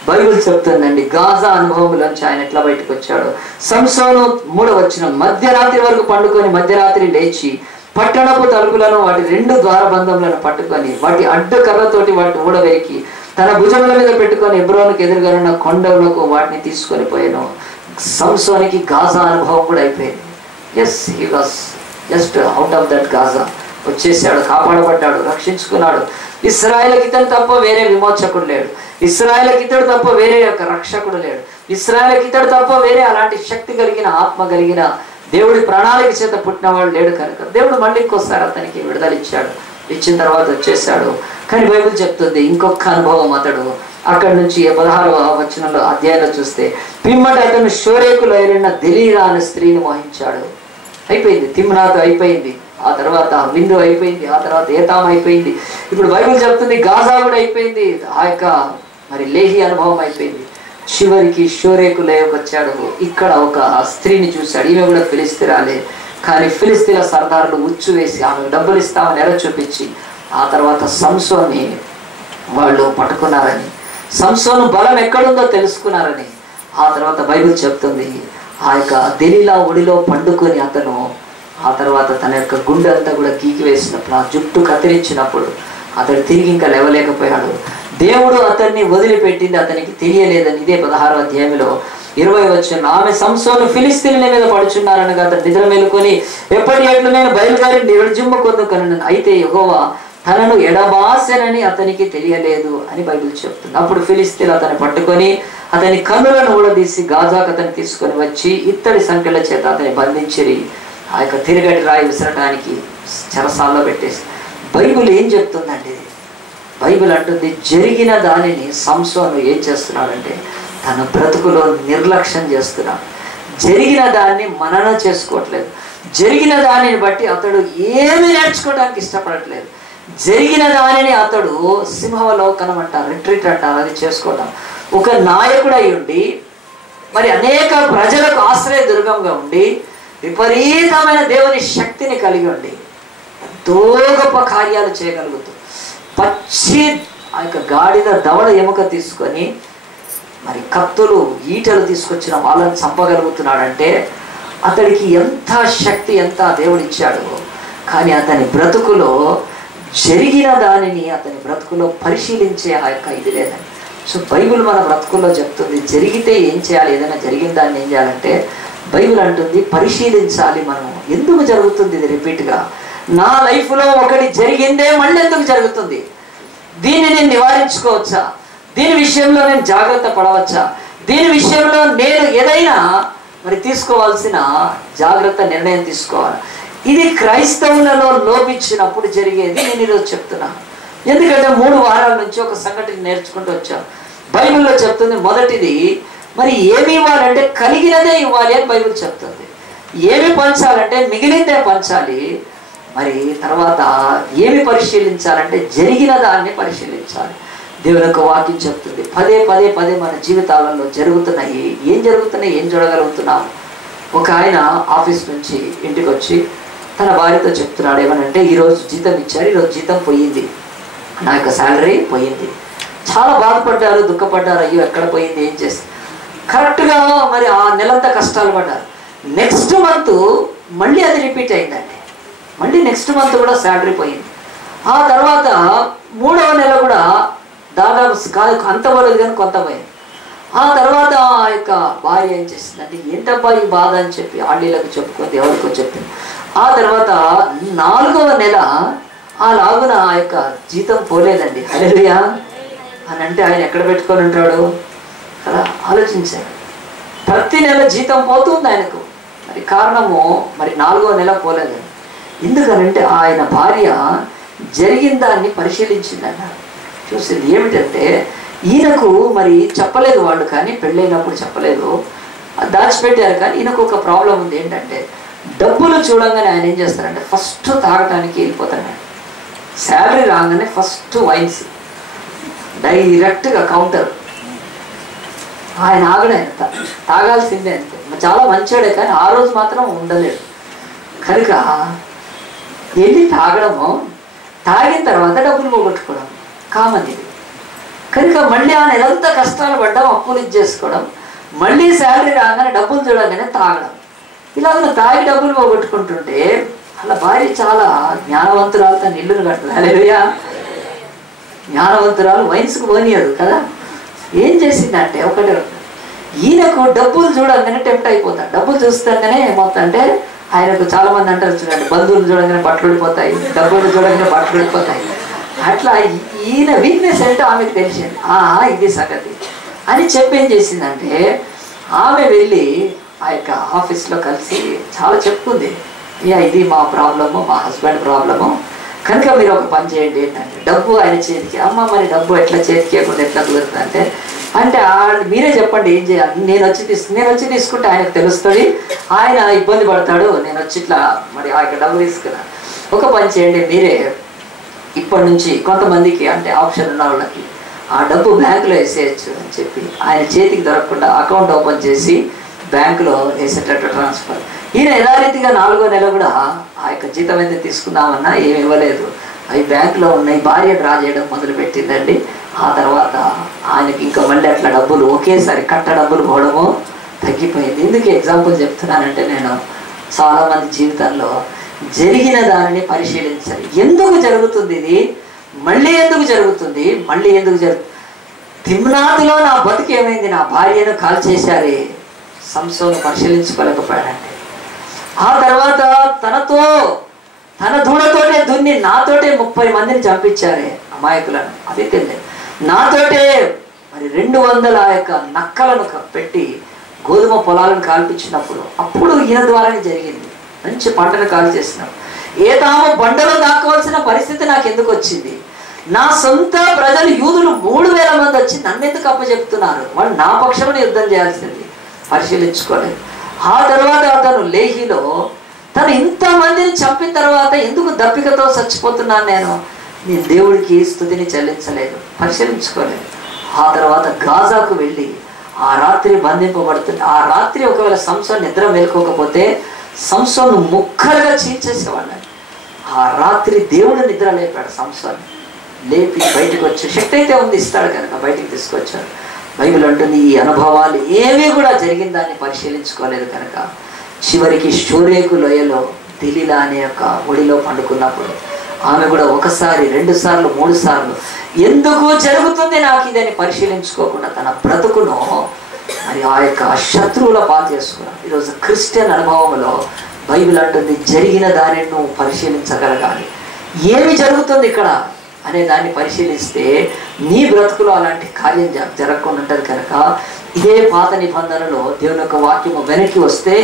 బైబిల్ చెప్తుందండి గాజా అనుభవంలోంచి ఆయన ఎట్లా బయటకు వచ్చాడు. సంసోను 3వ వచనం, మధ్యరాత్రి వరకు పండుకొని మధ్యరాత్రి లేచి పట్టణపు తలుపులను వాటి 2 ద్వారబంధములను పట్టుకొని వాటి అడ్డు కర్రతోటి వాటిని ఊడవేకి తన భుజముల మీద పెట్టుకొని హెబ్రోనుకు ఎదురుగా ఉన్న కొండలకు వాటిని తీసుకొని పోయాను. సంసోనికి గాజా అనుభవం కూడా అయిపోయింది. Yes, he was just out of that Gaza. వచ్చేసాడు, కాపాడబడ్డాడు, రక్షించుకున్నాడు. ఇశ్రాయేలుకి ఇతడు తప్ప వేరే విమోచకుడు లేడు. ఇశ్రాయేలుకి ఇతడు తప్ప వేరే యొక్క రక్షకుడు లేడు. ఇశ్రాయేలుకి ఇతడు తప్ప వేరే అలాంటి శక్తి కలిగిన ఆత్మ కలిగిన దేవుడి ప్రణాళిక చేత పుట్టినవాడు లేడు కనుక దేవుడు మళ్ళీ ఇంకోసారి అతనికి విడుదల ఇచ్చాడు. ఇచ్చిన తర్వాత వచ్చేసాడు. కానీ బైబిల్ చెప్తుంది ఇంకొక అనుభవం అతడు అక్కడి నుంచి 16వ వచనంలో అధ్యాయంలో చూస్తే, పిమ్మట అతను షోరేకులో వెళ్ళిన దెలీలా అనే స్త్రీని మోహించాడు. అయిపోయింది, తిమ్నాతు అయిపోయింది, ఆ తర్వాత విందు అయిపోయింది, ఆ తర్వాత ఏతాం అయిపోయింది. ఇప్పుడు బైబిల్ చెప్తుంది గాజా కూడా అయిపోయింది, ఆ యొక్క మరి లేహి అనుభవం అయిపోయింది. చివరికి షోరేకులోకి వచ్చాడు. ఇక్కడ ఒక స్త్రీని చూశాడు. ఈమె కూడా ఫిలిస్తీరాలే, కానీ ఫిలిస్తీన్ల సర్దారులు ఉచ్చు వేసి ఆమెకు డబ్బులు ఇస్తామని ఎర చూపించి ఆ తర్వాత సంసోన్ని వాళ్ళు పట్టుకున్నారని, సంసోను బలం ఎక్కడుందో తెలుసుకున్నారని ఆ తర్వాత బైబిల్ చెప్తుంది. ఆ యొక్క దెలీలా ఒడిలో పండుకొని అతను ఆ తర్వాత తన యొక్క గుండె అంతా కూడా గీకి వేసినప్పుడు, ఆ జుట్టు కత్తిరించినప్పుడు అతడు తిరిగి ఇంకా లేవలేకపోయాడు. దేవుడు అతన్ని వదిలిపెట్టింది అతనికి తెలియలేదని ఇదే 16వ అధ్యాయంలో 20వ వచనం, ఆమె సంసోను ఫిలిస్తీన్ల మీద పడుచున్నారనగా అతడు నిద్ర మేలుకొని ఎప్పటి ఎట్లు నేను బయలుదేరి నిర్జుమ్మ కొనుకొనను, అయితే యెహోవా తనను ఎడబాసెనని అతనికి తెలియలేదు అని బైబిల్ చెప్తుంది. అప్పుడు ఫిలిస్తీన్లు అతన్ని పట్టుకొని అతని కన్నులను ఊడదీసి గాజాకు అతన్ని తీసుకొని వచ్చి ఇత్తడి సంఖ్యల చేత అతన్ని బంధించి ఆ యొక్క తిరగటి రాయి విసరటానికి చెరసాల్లో పెట్టేసి. బైబిల్ ఏం చెప్తుందండి? బైబిల్ అంటుంది జరిగిన దానిని సంసోను ఏం చేస్తున్నాడంటే తన బ్రతుకులో నిర్లక్ష్యం చేస్తున్నాడు. జరిగిన దాన్ని మననం చేసుకోవట్లేదు. జరిగిన దానిని బట్టి అతడు ఏమి నేర్చుకోవడానికి ఇష్టపడట్లేదు. జరిగిన దానిని అతడు సింహావలోకనం అంటారు, రిట్రీట్ అంటారు, అది చేసుకోవడం. ఒక నాయకుడు అయి ఉండి మరి అనేక ప్రజలకు ఆశ్రయ దుర్గంగా ఉండి విపరీతమైన దేవుని శక్తిని కలిగి ఉండి ఎంతో గొప్ప కార్యాలు చేయగలుగుతూ పచ్చి ఆ యొక్క గాడిద దవడ ఎముక తీసుకొని మరి కత్తులు ఈటలు తీసుకొచ్చిన వాళ్ళని చంపగలుగుతున్నాడంటే అతడికి ఎంత శక్తి, ఎంత దేవుడు ఇచ్చాడు. కానీ అతని బ్రతుకులో జరిగిన దానిని అతని బ్రతుకులో పరిశీలించే ఆ యొక్క ఇది లేదని. సో బైబిల్ మన బ్రతుకుల్లో చెప్తుంది జరిగితే ఏం చేయాలి, ఏదైనా జరిగిన దాన్ని ఏం చేయాలంటే బైబిల్ అంటుంది పరిశీలించాలి. మనం ఎందుకు జరుగుతుంది ఇది రిపీట్గా? నా లైఫ్లో ఒకటి జరిగిందే మళ్ళీ ఎందుకు జరుగుతుంది? దీన్ని నేను నివారించుకోవచ్చా? దీని విషయంలో నేను జాగ్రత్త పడవచ్చా? దీని విషయంలో నేను ఏదైనా మరి తీసుకోవాల్సిన జాగ్రత్త నిర్ణయం తీసుకోవాలి. ఇది క్రైస్తవులలో లోపించినప్పుడు జరిగేది నేను ఈరోజు చెప్తున్నాను. ఎందుకంటే 3 వారాల నుంచి ఒక సంఘటన నేర్చుకుంటూ వచ్చాను. బైబిల్లో చెప్తుంది మొదటిది మరి ఏమి ఇవ్వాలంటే కలిగినదే ఇవ్వాలి అని బైబిల్ చెప్తుంది. ఏమి పంచాలంటే మిగిలిందే పంచాలి. మరి తర్వాత ఏమి పరిశీలించాలంటే జరిగిన దాన్ని పరిశీలించాలి. దేవుని యొక్క వాక్యం చెప్తుంది పదే పదే పదే మన జీవితాలలో జరుగుతున్నాయి. ఏం జరుగుతున్నాయి, ఏం చూడగలుగుతున్నాము? ఒక ఆయన ఆఫీస్ నుంచి ఇంటికి వచ్చి తన భార్యతో చెప్తున్నాడు ఏమనంటే ఈరోజు జీతం ఇచ్చారు, ఈరోజు జీతం పోయింది, నా యొక్క శాలరీ పోయింది. చాలా బాధపడ్డారు, దుఃఖపడ్డారు. అయ్యో ఎక్కడ పోయింది, ఏం చేసి కరెక్ట్గా మరి ఆ నెలంతా కష్టాలు పడ్డారు. నెక్స్ట్ మంత్ మళ్ళీ అది రిపీట్ అయిందండి. మళ్ళీ నెక్స్ట్ మంత్ కూడా శాలరీ పోయింది. ఆ తర్వాత 3వ నెల కూడా దాదాపు అంత పడదు కానీ కొంత పోయింది. ఆ తర్వాత ఆ యొక్క భార్య ఏం చేసిందంటే ఏంటబ్బా ఈ బాధ అని చెప్పి ఆళ్ళీలకు చెప్పుకుంది, ఎవరికో చెప్పింది. ఆ తర్వాత 4వ నెల ఆ లాగున ఆ యొక్క జీతం పోలేదండి. హల్లెలూయా అని అంటే ఆయన ఎక్కడ పెట్టుకొని ఉంటాడు కదా? ఆలోచించాడు. ప్రతి నెల జీతం పోతుంది ఆయనకు. మరి కారణము మరి 4వ నెల పోలేదండి. ఎందుకనంటే ఆయన భార్య జరిగిన దాన్ని పరిశీలించిందన్న, చూసింది. ఏమిటంటే ఈయనకు మరి చెప్పలేదు వాళ్ళు, కానీ పెళ్ళైనప్పుడు చెప్పలేదు, దాచిపెట్టారు. కానీ ఈయనకు ఒక ప్రాబ్లం ఉంది. ఏంటంటే డబ్బులు చూడంగానే ఆయన ఏం చేస్తారంటే ఫస్ట్ తాగటానికి వెళ్ళిపోతాడు. శాలరీ రాగానే ఫస్ట్ వైన్స్ డైరెక్ట్గా కౌంటర్. ఆయన ఆగడే, తాగాల్సిందే అంతే. చాలా మంచోడే, కానీ ఆ రోజు మాత్రం ఉండలేడు. కనుక వెళ్ళి తాగడము, తాగిన తర్వాత డబ్బులు పోగొట్టుకోవడం కామన్ ఇది. కనుక మళ్ళీ ఆ నెలంతా కష్టాలు పడ్డం, అప్పులు ఇచ్చేసుకోవడం, మళ్ళీ శాలరీ రాగానే డబ్బులు చూడగానే తాగడం, ఇలాగ తాగి డబ్బులు పోగొట్టుకుంటుంటే అలా భార్య చాలా జ్ఞానవంతురాలు, తన ఇల్లును కట్టదు. హల్లెలూయా. జ్ఞానవంతురాలు వైన్స్కి పోనీయదు కదా. ఏం చేసిందంటే ఒకటే, ఈయనకు డబ్బులు చూడంగానే టెంప్ట్ అయిపోతాడు. డబ్బులు చూస్తాగానే ఏమవుతా అంటే ఆయనకు చాలా మంది అంటారు చూడండి, బంధువులు చూడగానే బట్టలు ఊడిపోతాయి, డబ్బులు చూడగానే బట్టలు ఊడిపోతాయి. అట్లా ఈయన వీక్నెస్ అంటే ఆమెకు తెలిసింది. ఇది సంగతి అని చెప్పి ఏం చేసిందంటే ఆమె వెళ్ళి ఆ యొక్క ఆఫీస్లో కలిసి చాలా చెప్పుకుంది, ఇది మా ప్రాబ్లము, మా హస్బెండ్ ప్రాబ్లము, కనుక మీరు ఒక పని చేయండి ఏంటంటే, డబ్బు ఆయన చేతికి, అమ్మ మరి డబ్బు ఎట్లా చేతికి ఇవ్వకుండా ఎట్లా కుదురుతుంది అంటే మీరే చెప్పండి ఏం చేయాలి, నేను వచ్చి తీసుకుంటే ఆయనకు తెలుస్తుంది, ఆయన ఇబ్బంది పడతాడు, నేను వచ్చి ఇట్లా మరి ఆ డబ్బు తీసుకున్నాను. ఒక పని చేయండి, మీరే ఇప్పటి నుంచి కొంతమందికి అంటే ఆప్షన్ ఉన్న వాళ్ళకి ఆ డబ్బు బ్యాంకులో వేసేయచ్చు అని చెప్పి ఆయన చేతికి దొరకకుండా అకౌంట్ ఓపెన్ చేసి బ్యాంకులో వేసేటట్టు ట్రాన్స్ఫర్. ఈయన యథారీతిగా 4వ నెల కూడా ఆ యొక్క జీతం అయితే తీసుకుందామన్నా ఏమి ఇవ్వలేదు, అవి బ్యాంకులో ఉన్నాయి. భార్య డ్రా చేయడం మొదలుపెట్టిందండి. ఆ తర్వాత ఆయనకి ఇంకా మళ్ళీ అట్లా డబ్బులు ఒకేసారి కట్ట డబ్బులు పోవడము తగ్గిపోయింది. ఎందుకు ఎగ్జాంపుల్ చెప్తున్నానంటే, నేను చాలామంది జీవితంలో జరిగిన దానిని పరిశీలించాలి. ఎందుకు జరుగుతుంది ఇది, మళ్ళీ ఎందుకు జరుగుతుంది, తిమ్నాతులో నా బతుకు ఏమైంది, నా భార్యను కాల్ చేశారే, సంసోను పరిశీలించుకోలేకపోయాడండి. ఆ తర్వాత తన దూడతోటే దున్ని నాతోటే 30 మందిని చంపించారే అమాయకులను, అది తెలియదు. నాతోటే మరి 200 ఆ యొక్క నక్కలను పెట్టి గోధుమ పొలాలను కాల్పించినప్పుడు అప్పుడు ఈయన ద్వారానే జరిగింది. మంచి పంటను కాల్ చేసినాం. ఏతాము బండలో దాక్కోవాల్సిన పరిస్థితి నాకు ఎందుకు వచ్చింది, నా సొంత ప్రజలు యూదులు 3000 మంది వచ్చి నన్ను ఎందుకు అప్పచెప్తున్నారు, వాళ్ళు నా పక్షమున యుద్ధం చేయాల్సింది, పరిశీలించుకోలేదు. ఆ తర్వాత అతను లేహిలో తను ఇంతమందిని చంపిన తర్వాత ఎందుకు దప్పికతో చచ్చిపోతున్నాను నేను దేవుడికి స్తుతిని చెల్లించలేదు, పరిశీలించుకోలేదు. ఆ తర్వాత గాజాకు వెళ్ళి ఆ రాత్రి బంధింపబడుతుంది. ఆ రాత్రి ఒకవేళ సంసోను నిద్ర మేలుకోకపోతే సంసోను ముక్కలుగా చీల్చేసేవాళ్ళని. ఆ రాత్రి దేవుడు నిద్ర లేపాడు, సంసోను లేపి బయటకు వచ్చి, శక్తి అయితే ఉంది ఇస్తాడు కనుక బయటికి తీసుకొచ్చాడు. బైబిల్ అంటుంది ఈ అనుభవాలు ఏమీ కూడా జరిగిన దాన్ని పరిశీలించుకోలేదు కనుక చివరికి షోరేకు లోయలో దిలీలా అనే యొక్క ఒడిలో పండుకున్నప్పుడు ఆమె కూడా 1 సారి 2 సార్లు 3 సార్లు ఎందుకు జరుగుతుంది నాకు ఇదని పరిశీలించుకోకుండా తన బ్రతుకును మరి ఆ యొక్క శత్రువుల పాలు చేసుకున్నాను. ఈరోజు క్రిస్టియన్ అనుభవంలో బైబిల్ అంటుంది జరిగిన దానిని నువ్వు పరిశీలించగలగాలి. ఏమి జరుగుతుంది ఇక్కడ అనే దాన్ని పరిశీలిస్తే నీ బ్రతుకులో అలాంటి కార్యం జరగకుండా ఉంటుంది కనుక ఇదే పాత నిబంధనలో దేవుని యొక్క వాక్యము వెనక్కి వస్తే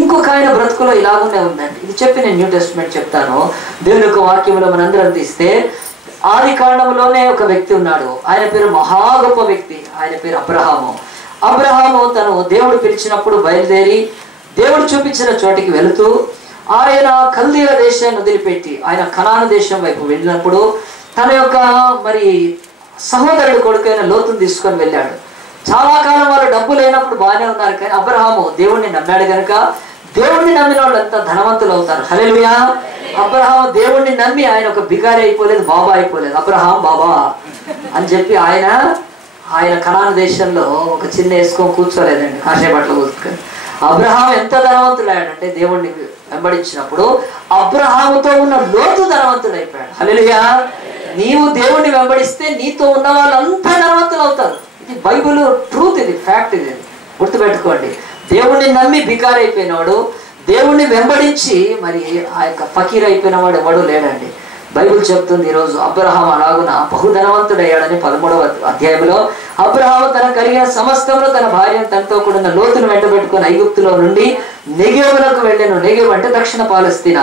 ఇంకొక ఆయన బ్రతుకులో ఇలాగునే ఉందండి. ఇది చెప్పి నేను న్యూ టెస్ట్మెంట్ చెప్తాను. దేవుని యొక్క వాక్యంలో మనందరం తీస్తే ఆది కాండంలోనే ఒక వ్యక్తి ఉన్నాడు. ఆయన పేరు మహా గొప్ప వ్యక్తి, ఆయన పేరు అబ్రహాము. తను దేవుడు పిలిచినప్పుడు బయలుదేరి దేవుడు చూపించిన చోటికి వెళుతూ ఆయన కల్దీల దేశాన్ని వదిలిపెట్టి ఆయన కనాను దేశం వైపు వెళ్ళినప్పుడు తన యొక్క మరి సహోదరుడు కొడుకైన లోతును తీసుకొని వెళ్ళాడు. చాలా కాలం వాళ్ళు డబ్బు లేనప్పుడు బాగానే ఉన్నారు, కానీ అబ్రహాము దేవుణ్ణి నమ్మాడు కనుక దేవుణ్ణి నమ్మిన వాళ్ళు అంతా ధనవంతులు అవుతారు. హల్లెలూయా. అబ్రహాము దేవుణ్ణి నమ్మి ఆయన ఒక బికారి అయిపోలేదు, బాబా అయిపోలేదు, అబ్రహాం బాబా అని చెప్పి ఆయన కనాను దేశంలో ఒక చిన్న వేసుకొని కూర్చోలేదండి, కాషాయ బట్టలు కూర్చుకొని. అబ్రహాం ఎంత ధనవంతుడయ్యాడంటే దేవుణ్ణి వెంబడించినప్పుడు అబ్రహాముతో ఉన్న లోతు ధనవంతుడు అయిపోయాడు. హల్లెలూయా. నీవు దేవుణ్ణి వెంబడిస్తే నీతో ఉన్న వాళ్ళంతా ధనవంతులు అవుతారు. ఇది బైబిల్ ట్రూత్, ఇది ఫ్యాక్ట్, ఇది గుర్తుపెట్టుకోండి. దేవుణ్ణి నమ్మి బికారి అయిపోయినవాడు, దేవుణ్ణి వెంబడించి మరి ఆ యొక్క ఫకీర్ అయిపోయిన వాడు ఎవడు లేడండి. బైబిల్ చెప్తుంది ఈరోజు అబ్రహాం అలాగున బహుధనవంతుడయ్యాడని 13వ అధ్యాయంలో. అబ్రహాము తన కలిగిన సమస్తంలో తన భార్యను తనతో కూడిన లోతును వెంటబెట్టుకుని ఐగుప్తులో నుండి నెగెవులకు వెళ్ళాను. నెగెవు అంటే దక్షిణ పాలస్తీనా.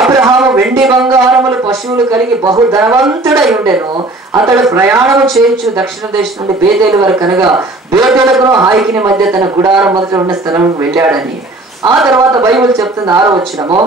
అబ్రహాము వెండి బంగారములు పశువులు కలిగి బహుధనవంతుడై ఉండెను. అతడు ప్రయాణము చేయొచ్చు దక్షిణ దేశం నుండి బేతేలు వరకు, అనగా బేతేలుకును హాయికిని మధ్య తన గుడారం మొదట ఉన్న స్థలంకు వెళ్ళాడని. ఆ తర్వాత బైబిల్ చెప్తుంది 6వ వచనము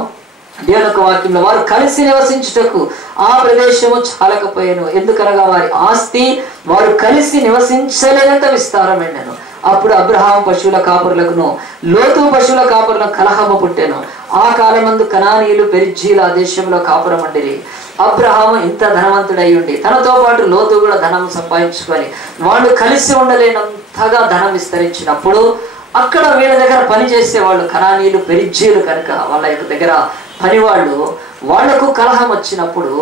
దేవుని యొక్క వాక్యంలో, వారు కలిసి నివసించుటకు ఆ ప్రదేశము చాలకపోయాను, ఎందుకనగా వారి ఆస్తి వారు కలిసి నివసించలేనంత విస్తారమైనను. అప్పుడు అబ్రహాము పశువుల కాపురులకును లోతు పశువుల కాపురులకు కలహము పుట్టెను. ఆ కాలమందు కనానీయులు పెరిజ్జీల ఆ దేశంలో కాపురం ఉండిరి. అబ్రహాము ఇంత ధనవంతుడై ఉండి తనతో పాటు లోతు కూడా ధనం సంపాదించుకొని వాళ్ళు కలిసి ఉండలేనంతగా ధనం విస్తరించినప్పుడు అక్కడ వీళ్ళ దగ్గర పని చేసే వాళ్ళు కనానీయులు పెరిజ్జీలు కనుక వాళ్ళ యొక్క దగ్గర పనివాళ్ళు, వాళ్లకు కలహం వచ్చినప్పుడు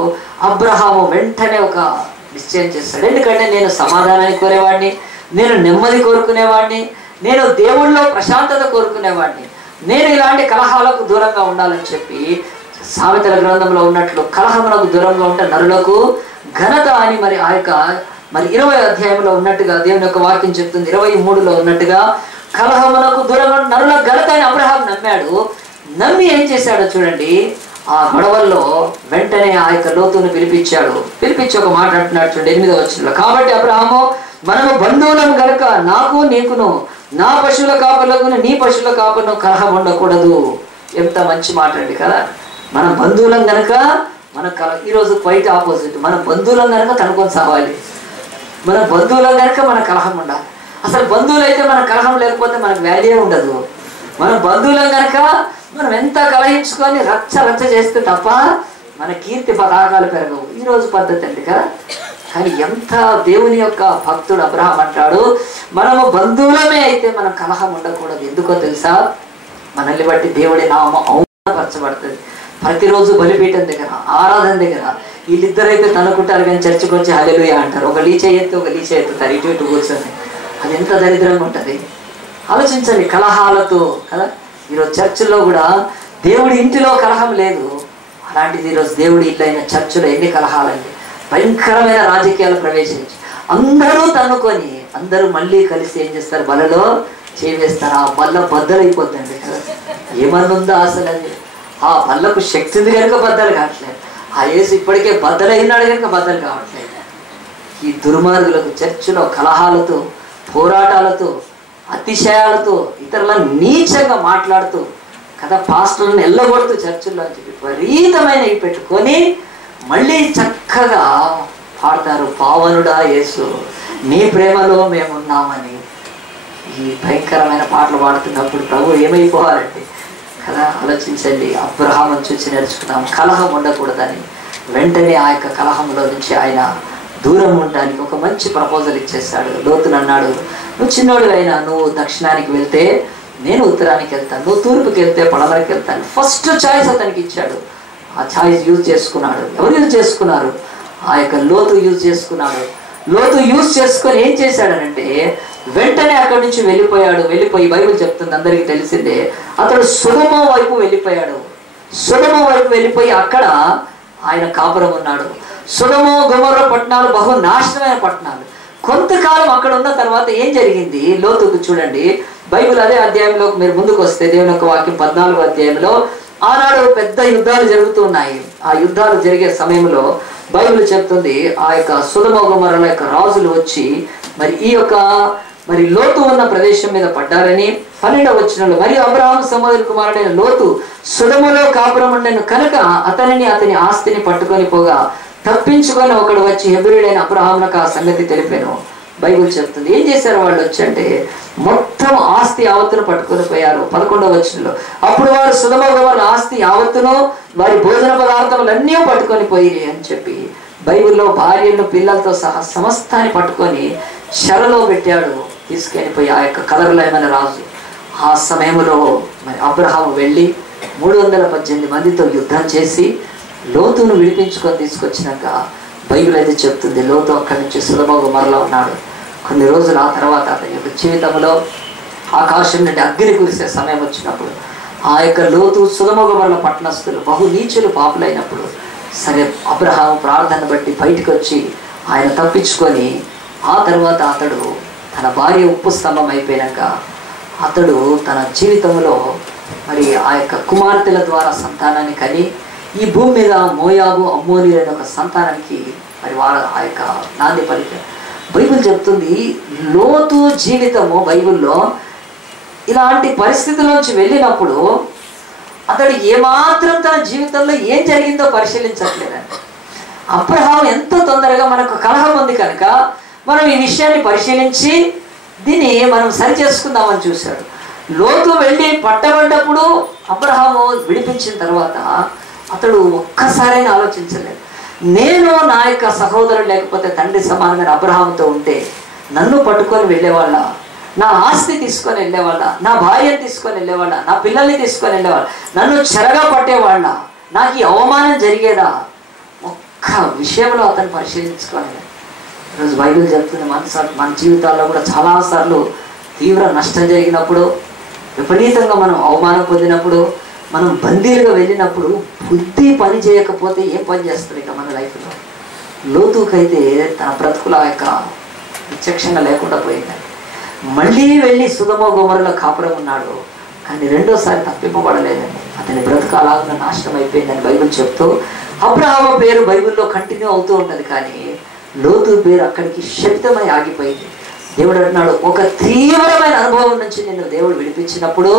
అబ్రహాము వెంటనే ఒక నిశ్చయం చేస్తాడు. ఎందుకంటే నేను సమాధానాన్ని కోరేవాడిని, నేను నెమ్మది కోరుకునేవాడిని, నేను దేవుళ్ళలో ప్రశాంతత కోరుకునేవాడిని, నేను ఇలాంటి కలహాలకు దూరంగా ఉండాలని చెప్పి సామెతల గ్రంథంలో ఉన్నట్లు కలహములకు దూరంగా ఉంటే నరులకు ఘనత అని మరి ఆ యొక్క మరి 20వ అధ్యాయంలో ఉన్నట్టుగా దేవుని యొక్క వాక్యం చెప్తుంది. 23లో ఉన్నట్టుగా కలహములకు దూరంగా నరుల ఘనత అని అబ్రహాం నమ్మాడు. నమ్మి ఏం చేశాడో చూడండి, ఆ గొడవల్లో వెంటనే ఆ యొక్క లోతును పిలిపించి ఒక మాట అంటున్నాడు చూడండి 8వ వచనంలో, కాబట్టి అబ్రహాము మనము బంధువులం గనుక నాకు నీకును నా పశువుల కాపర్లకు నీ పశువుల కాపర్ను కలహం ఉండకూడదు. ఎంత మంచి మాట అండి కదా. మన బంధువులం గనక మన ఈరోజు క్వైట్ ఆపోజిట్. మన బంధువులం గనక కనుక్కొని సావాలి, మన బంధువులం గనక మన కలహం ఉండాలి. అసలు బంధువులు అయితే మన కలహం లేకపోతే మనకు వాల్యూ ఉండదు. మన బంధువులం గనక మనం ఎంత కలహించుకొని రచ్చ చేస్తే తప్ప మన కీర్తి పతాకాలు పెరగవు. ఈరోజు పద్ధతి అండి కదా. కానీ ఎంత దేవుని యొక్క భక్తుడు అబ్రహాం అంటాడు, మనము బంధువులమే అయితే మనం కలహం ఉండకూడదు. ఎందుకో తెలుసా? మనల్ని బట్టి దేవుడి నామం అవమానపరచబడుతుంది. ప్రతిరోజు బలిపీఠం దగ్గర, ఆరాధన దగ్గర వీళ్ళిద్దరైతే తనుకుంటారు కానీ చర్చకు వచ్చి హల్లెలూయా అంటారు. ఒక లీచ ఎత్తుతారు ఇటు కూర్చొని. అది ఎంత దరిద్రంగా ఉంటుంది ఆలోచించండి. కలహాలతో కదా. ఈరోజు చర్చిల్లో కూడా దేవుడి ఇంటిలో కలహం లేదు. అలాంటిది ఈరోజు దేవుడి ఇల్లు అయిన చర్చిలో ఎన్ని కలహాలండి. భయంకరమైన రాజకీయాలు ప్రవేశించి అందరూ తన్నుకొని అందరూ మళ్ళీ కలిసి ఏం చేస్తారు? బలలో చేవేస్తారు. ఆ బల్ల బద్దలైపోద్దండి కదా. ఏమన్నా ఉందా అసలు? అది ఆ బల్లకు శక్తి ఉంది కనుక బద్దలు కావట్లేదు. ఆ యేసు ఇప్పటికే బద్దలైనాడు కనుక బద్దలు కావట్లేదు. ఈ దుర్మార్గులకు చర్చిలో కలహాలతో, పోరాటాలతో, అతిశయాలతో, ఇతరులను నీచంగా మాట్లాడుతూ కదా, పాస్టర్లను ఎల్లగొడుతూ చర్చిల్లోంచి విపరీతమైన పెట్టుకొని మళ్ళీ చక్కగా పాడతారు, పావనుడా యేసు నీ ప్రేమలో మేమున్నామని. ఈ భయంకరమైన పాటలు పాడుతున్నప్పుడు ప్రభు ఏమైపోవాలండి కదా. ఆలోచించండి. అబ్రహామును చూసి నేర్చుకున్నాం కలహం ఉండకూడదని. వెంటనే ఆ యొక్క కలహంలో నుంచి ఆయన దూరం ఉండడానికి ఒక మంచి ప్రపోజల్ ఇచ్చేస్తాడు. లోతును అన్నాడు, నువ్వు చిన్నోడు అయినా నువ్వు దక్షిణానికి వెళ్తే నేను ఉత్తరానికి వెళ్తాను, నువ్వు తూర్పుకి వెళ్తే పడమరకి వెళ్తాను. ఫస్ట్ చాయిస్ అతనికి ఇచ్చాడు. ఆ చాయిస్ యూజ్ చేసుకున్నాడు. ఎవరు యూజ్ చేసుకున్నారు? ఆ యొక్క లోతు యూజ్ చేసుకున్నాడు. లోతు యూజ్ చేసుకొని ఏం చేశాడనంటే వెంటనే అక్కడి నుంచి వెళ్ళిపోయి బైబిల్ చెప్తుంది అందరికీ తెలిసిందే, అతడు సొదొమ వైపు వెళ్ళిపోయాడు. సొదొమ వైపు వెళ్ళిపోయి అక్కడ ఆయన కాపురం ఉన్నాడు. సొదొమ గొమొర్రా పట్టణాలు బహు నాశనమైన పట్టణాలు. కొంతకాలం అక్కడ ఉన్న తర్వాత ఏం జరిగింది లోతుకు చూడండి. బైబిల్ అదే అధ్యాయంలో మీరు ముందుకు వస్తే దేవుని యొక్క వాక్యం 14వ అధ్యాయంలో ఆనాడు పెద్ద యుద్ధాలు జరుగుతూ ఉన్నాయి. ఆ యుద్ధాలు జరిగే సమయంలో బైబిల్ చెప్తుంది ఆ యొక్క సొదొమ గొమొర్రాల యొక్క రాజులు వచ్చి మరి లోతు ఉన్న ప్రదేశం మీద పడ్డారని 12వ వచనంలో, మరియు అబ్రహాము సహోదరి కుమారుడైన లోతు సొదొమలో కాపురం ఉండెను కనుక అతని ఆస్తిని పట్టుకొని పోగా తప్పించుకొని ఒకడు వచ్చి హెబ్రీయుడైన అబ్రహామునకు ఆ సంగతి తెలిపాను. బైబిల్ చెప్తుంది ఏం చేశారు వాళ్ళు వచ్చి అంటే మొత్తం ఆస్తి యావత్తును పట్టుకొని పోయారు. 11వ వచనంలో, అప్పుడు వారు సొదొమ గొమొర్రా ఆస్తి యావత్తును వారి భోజన పదార్థములన్నీ పట్టుకొని పోయి అని చెప్పి బైబిల్లో భార్యను పిల్లలతో సహా సమస్తాన్ని పట్టుకొని చెరలో పెట్టాడు. తీసుకెళ్ళిపోయి ఆ యొక్క కలర్లయమైన రాజు. ఆ సమయంలో మరి అబ్రహాము వెళ్ళి 318 మందితో యుద్ధం చేసి లోతును విడిపించుకొని తీసుకొచ్చినాక బైబిల్ అయితే చెప్తుంది లోతు అక్కడి నుంచి సొదొమ గొమొర్రాలో ఉన్నాడు. కొన్ని రోజులు ఆ తర్వాత అతని యొక్క జీవితంలో ఆకాశం నుండి అగ్ని కురిసే సమయం వచ్చినప్పుడు ఆ యొక్క లోతు సొదొమ గొమొర్రా పట్టణస్థులు బహు నీచులు పాపులైనప్పుడు సరే అబ్రహాము ప్రార్థన బట్టి బయటకు వచ్చి ఆయన తప్పించుకొని ఆ తర్వాత అతడు తన భార్య ఉప్పు స్తంభం అయిపోయాక అతడు తన జీవితంలో మరి ఆ యొక్క కుమార్తెల ద్వారా సంతానాన్ని కని ఈ భూమి మీద మోయాబు అమ్మోని అనే ఒక సంతానానికి మరి వారు ఆ యొక్క నాంది పలికారు. బైబిల్ చెప్తుంది లోతు జీవితము బైబిల్లో ఇలాంటి పరిస్థితుల్లోంచి వెళ్ళినప్పుడు అతడు ఏమాత్రం తన జీవితంలో ఏం జరిగిందో పరిశీలించట్లేదండి. అబ్రహాము ఎంతో తొందరగా మనకు కలహం ఉంది కనుక మనం ఈ విషయాన్ని పరిశీలించి దీన్ని మనం సరి చేసుకుందామని చూశాడు. లోతు వెళ్ళి పట్టబడ్డప్పుడు అబ్రహాము విడిపించిన తర్వాత అతడు ఒక్కసారైనా ఆలోచించలేదు. నేను నా యొక్క సహోదరుడు లేకపోతే తండ్రి సమానమైన అబ్రహాముతో ఉంటే నన్ను పట్టుకొని వెళ్ళేవాళ్ళ, నా ఆస్తి తీసుకొని వెళ్ళేవాళ్ళ, నా భార్యను తీసుకొని వెళ్ళేవాళ్ళ, నా పిల్లల్ని తీసుకొని వెళ్ళేవాళ్ళ, నన్ను చెరగా పట్టేవాళ్ళ, నాకు ఈ అవమానం జరిగేదా? ఒక్క విషయంలో అతను పరిశీలించుకోలేదు. ఈరోజు బైబిల్ చెప్తుంది మన జీవితాల్లో కూడా చాలాసార్లు తీవ్ర నష్టం జరిగినప్పుడు, విపరీతంగా మనం అవమానం పొందినప్పుడు, మనం బందీలుగా వెళ్ళినప్పుడు బుద్ధి పని చేయకపోతే ఏం పని చేస్తుంది ఇక మన లైఫ్లో. లోతుకైతే తన బ్రతుకుల యొక్క విచక్షణ లేకుండా పోయిందండి. మళ్ళీ వెళ్ళి సొదొమ గొమొర్రాలో కాపురం ఉన్నాడు కానీ రెండోసారి తప్పింపబడలేదండి. అతని బ్రతుకు అలాగా నాశనం అయిపోయిందని బైబిల్ చెప్తూ, అబ్రహాము పేరు బైబిల్లో కంటిన్యూ అవుతూ ఉంటుంది, కానీ లోతు పేరు అక్కడికి శబ్దమై ఆగిపోయింది. దేవుడు అంటున్నాడు, ఒక తీవ్రమైన అనుభవం నుంచి నిన్ను దేవుడు విడిపించినప్పుడు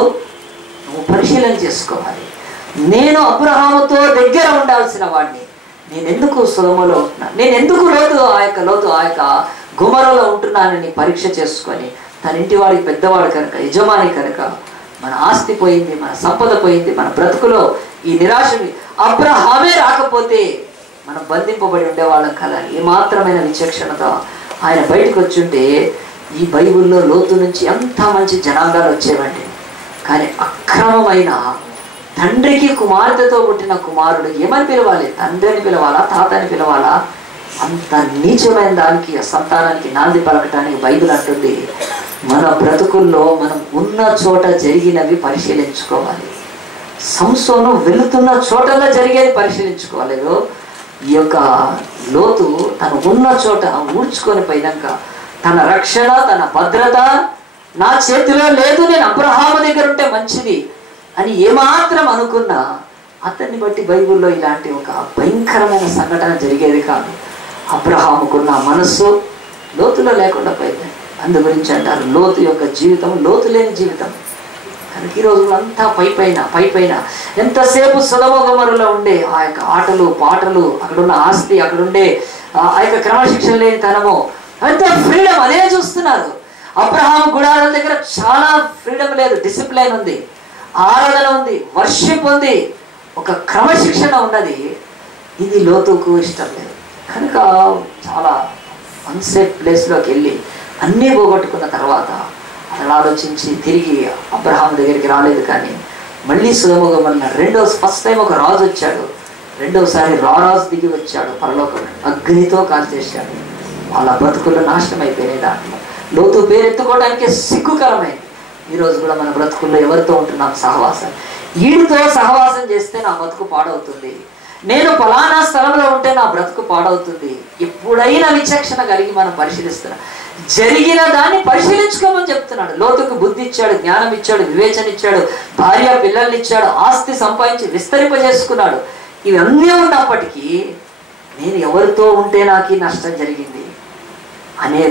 నువ్వు పరిశీలన చేసుకోవాలి. నేను అబ్రహాముతో దగ్గర ఉండాల్సిన వాడిని, నేనెందుకు సొదొమలో ఉంటున్నాను, నేనెందుకు లోతు ఆ యొక్క గుమరలో ఉంటున్నానని పరీక్ష చేసుకొని, తన ఇంటి వాడికి పెద్దవాడు కనుక, యజమాని కనుక, మన ఆస్తి పోయింది, మన సంపద పోయింది, మన బ్రతుకులో ఈ నిరాశని, అబ్రహామే రాకపోతే మనం బంధింపబడి ఉండేవాళ్ళం కదా. ఏమాత్రమైన విచక్షణతో ఆయన బయటకు వచ్చుంటే ఈ బైబిల్లో లోతు నుంచి ఎంత మంచి జనాంగాలు వచ్చేవండి. కానీ అక్రమమైన తండ్రికి కుమార్తెతో పుట్టిన కుమారుడు ఏమని పిలవాలి? తండ్రి అని పిలవాలా, తాత అని పిలవాలా? అంత నీచమైన దానికి, సంతానానికి నాంది పలకటానికి బైబిల్ అంటుంది, మన బ్రతుకుల్లో మనం ఉన్న చోట జరిగినవి పరిశీలించుకోవాలి. సంసోను వెళుతున్న చోటలో జరిగేది పరిశీలించుకోలేదు. ఈ యొక్క లోతు తను ఉన్న చోట ఊడ్చుకొని పోయినాక, తన రక్షణ, తన భద్రత నా చేతిలో లేదు, నేను అబ్రహాము దగ్గర ఉంటే మంచిది అని ఏమాత్రం అనుకున్నా, అతన్ని బట్టి బైబిల్లో ఇలాంటి ఒక భయంకరమైన సంఘటన జరిగేది కాదు. అబ్రహాముకున్న మనస్సు లోతులో లేకుండా పోయింది. అందు గురించి అంటారు, లోతు యొక్క జీవితం లోతు లేని జీవితం. కనుక ఈ రోజులంతా పైపైన ఎంతసేపు సొదొమ గొమొర్రాలో ఉండే ఆ యొక్క ఆటలు పాటలు, అక్కడున్న ఆస్తి, అక్కడుండే ఆ యొక్క క్రమశిక్షణ లేని తనము, అంత ఫ్రీడమ్ అదే చూస్తున్నారు. అబ్రహాము గుడారాల దగ్గర చాలా ఫ్రీడమ్ లేదు, డిసిప్లైన్ ఉంది, ఆరాధన ఉంది, వర్షిప్ ఉంది, ఒక క్రమశిక్షణ ఉన్నది. ఇది లోతుకు ఇష్టం లేదు. కనుక చాలా అన్సేఫ్ ప్లేస్లోకి వెళ్ళి అన్నీ పోగొట్టుకున్న తర్వాత అతను ఆలోచించి తిరిగి అబ్రహాము దగ్గరికి రాలేదు. కానీ మళ్ళీ సొదొమ గొమొర్రా ఫస్ట్ టైం ఒక రాజు వచ్చాడు, రెండోసారి రారాజు దిగి వచ్చాడు, పరలోకం అగ్నితో కాల్చేశాడు. వాళ్ళ బ్రతుకుల్లో నాశనం అయిపోయినాయి. దాంట్లో లోతు పేరు ఎత్తుకోవడానికే సిగ్గుకరమైంది. ఈరోజు కూడా మన బ్రతుకుల్లో ఎవరితో ఉంటున్నాం సహవాసం? వీడితో సహవాసం చేస్తే నా బ్రతుకు పాడవుతుంది, నేను ఫలానా స్థలంలో ఉంటే నా బ్రతుకు పాడవుతుంది. ఎప్పుడైనా విచక్షణ కలిగి మనం పరిశీలిస్తున్నాం, జరిగిన దాన్ని పరిశీలించుకోమని చెప్తున్నాడు. లోతుకు బుద్ధి ఇచ్చాడు, జ్ఞానం ఇచ్చాడు, వివేచన ఇచ్చాడు, భార్య పిల్లల్ని ఇచ్చాడు, ఆస్తి సంపాదించి విస్తరింపజేసుకున్నాడు. ఇవన్నీ ఉన్నప్పటికీ నేను ఎవరితో ఉంటే నాకు నష్టం జరిగింది అనే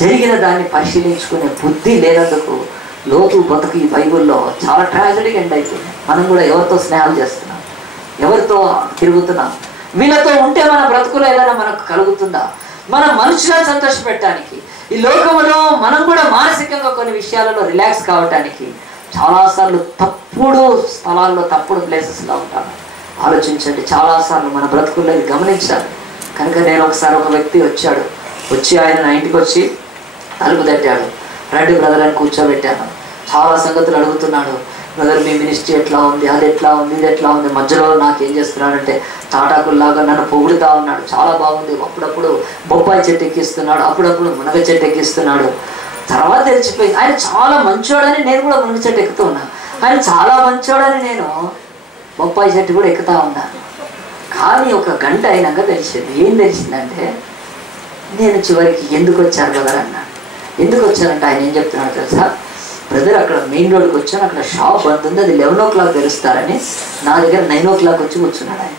జరిగిన దాన్ని పరిశీలించుకునే బుద్ధి లేనందుకు లోతు బతుకు ఈ బైబిల్లో చాలా ట్రాజడీగా ఎండ్ అయిపోయింది. మనం కూడా ఎవరితో స్నేహాలు చేస్తున్నాం, ఎవరితో తిరుగుతున్నాం, వీళ్ళతో ఉంటే మన బ్రతుకులో ఏదైనా మనకు కలుగుతుందా? మన మనుషులను సంతోషపెట్టడానికి, ఈ లోకంలో మనం కూడా మానసికంగా కొన్ని విషయాలలో రిలాక్స్ కావటానికి చాలాసార్లు తప్పుడు స్థలాల్లో, తప్పుడు ప్లేసెస్లో ఉంటాం. ఆలోచించండి, చాలాసార్లు మన బ్రతుకుల్లో ఇది గమనించాలి. కనుక నేను ఒకసారి ఒక వ్యక్తి వచ్చి ఆయన నా ఇంటికి వచ్చి తలుపు తట్టాడు. రండి బ్రదర్ అని కూర్చోబెట్టాను. చాలా సంగతులు అడుగుతున్నాడు. బ్రదర్ మీ మినిస్ట్రీ ఎట్లా ఉంది, అది ఎట్లా ఉంది, ఇది ఎట్లా ఉంది? మధ్యలో నాకేం చేస్తున్నాడంటే తాటాకుల్లాగా నన్ను పొగుడుతూ ఉన్నాడు. చాలా బాగుంది. అప్పుడప్పుడు బొప్పాయి చెట్టు ఎక్కిస్తున్నాడు, అప్పుడప్పుడు మునగ చెట్టు ఎక్కిస్తున్నాడు. తర్వాత తెలిసిపోయింది ఆయన చాలా మంచోడని. నేను కూడా మునగ చెట్టు ఎక్కుతూ ఉన్నాను. ఆయన చాలా మంచోడని నేను బొప్పాయి చెట్టు కూడా ఎక్కుతూ ఉన్నాను. కానీ ఒక గంట అయినాక తెలిసింది. ఏం తెలిసిందంటే, నేను చివరికి ఎందుకు వచ్చాను బ్రదర్ అన్నాడు. ఎందుకు వచ్చానంటే ఆయన ఏం చెప్తున్నాడు తెలుసా? బ్రదర్ అక్కడ మెయిన్ రోడ్కి వచ్చాను, అక్కడ షాప్ బంద్ ఉంది, అది 11 o'clock తెరుస్తారని నా దగ్గర 9 o'clock వచ్చి కూర్చున్నాడు ఆయన.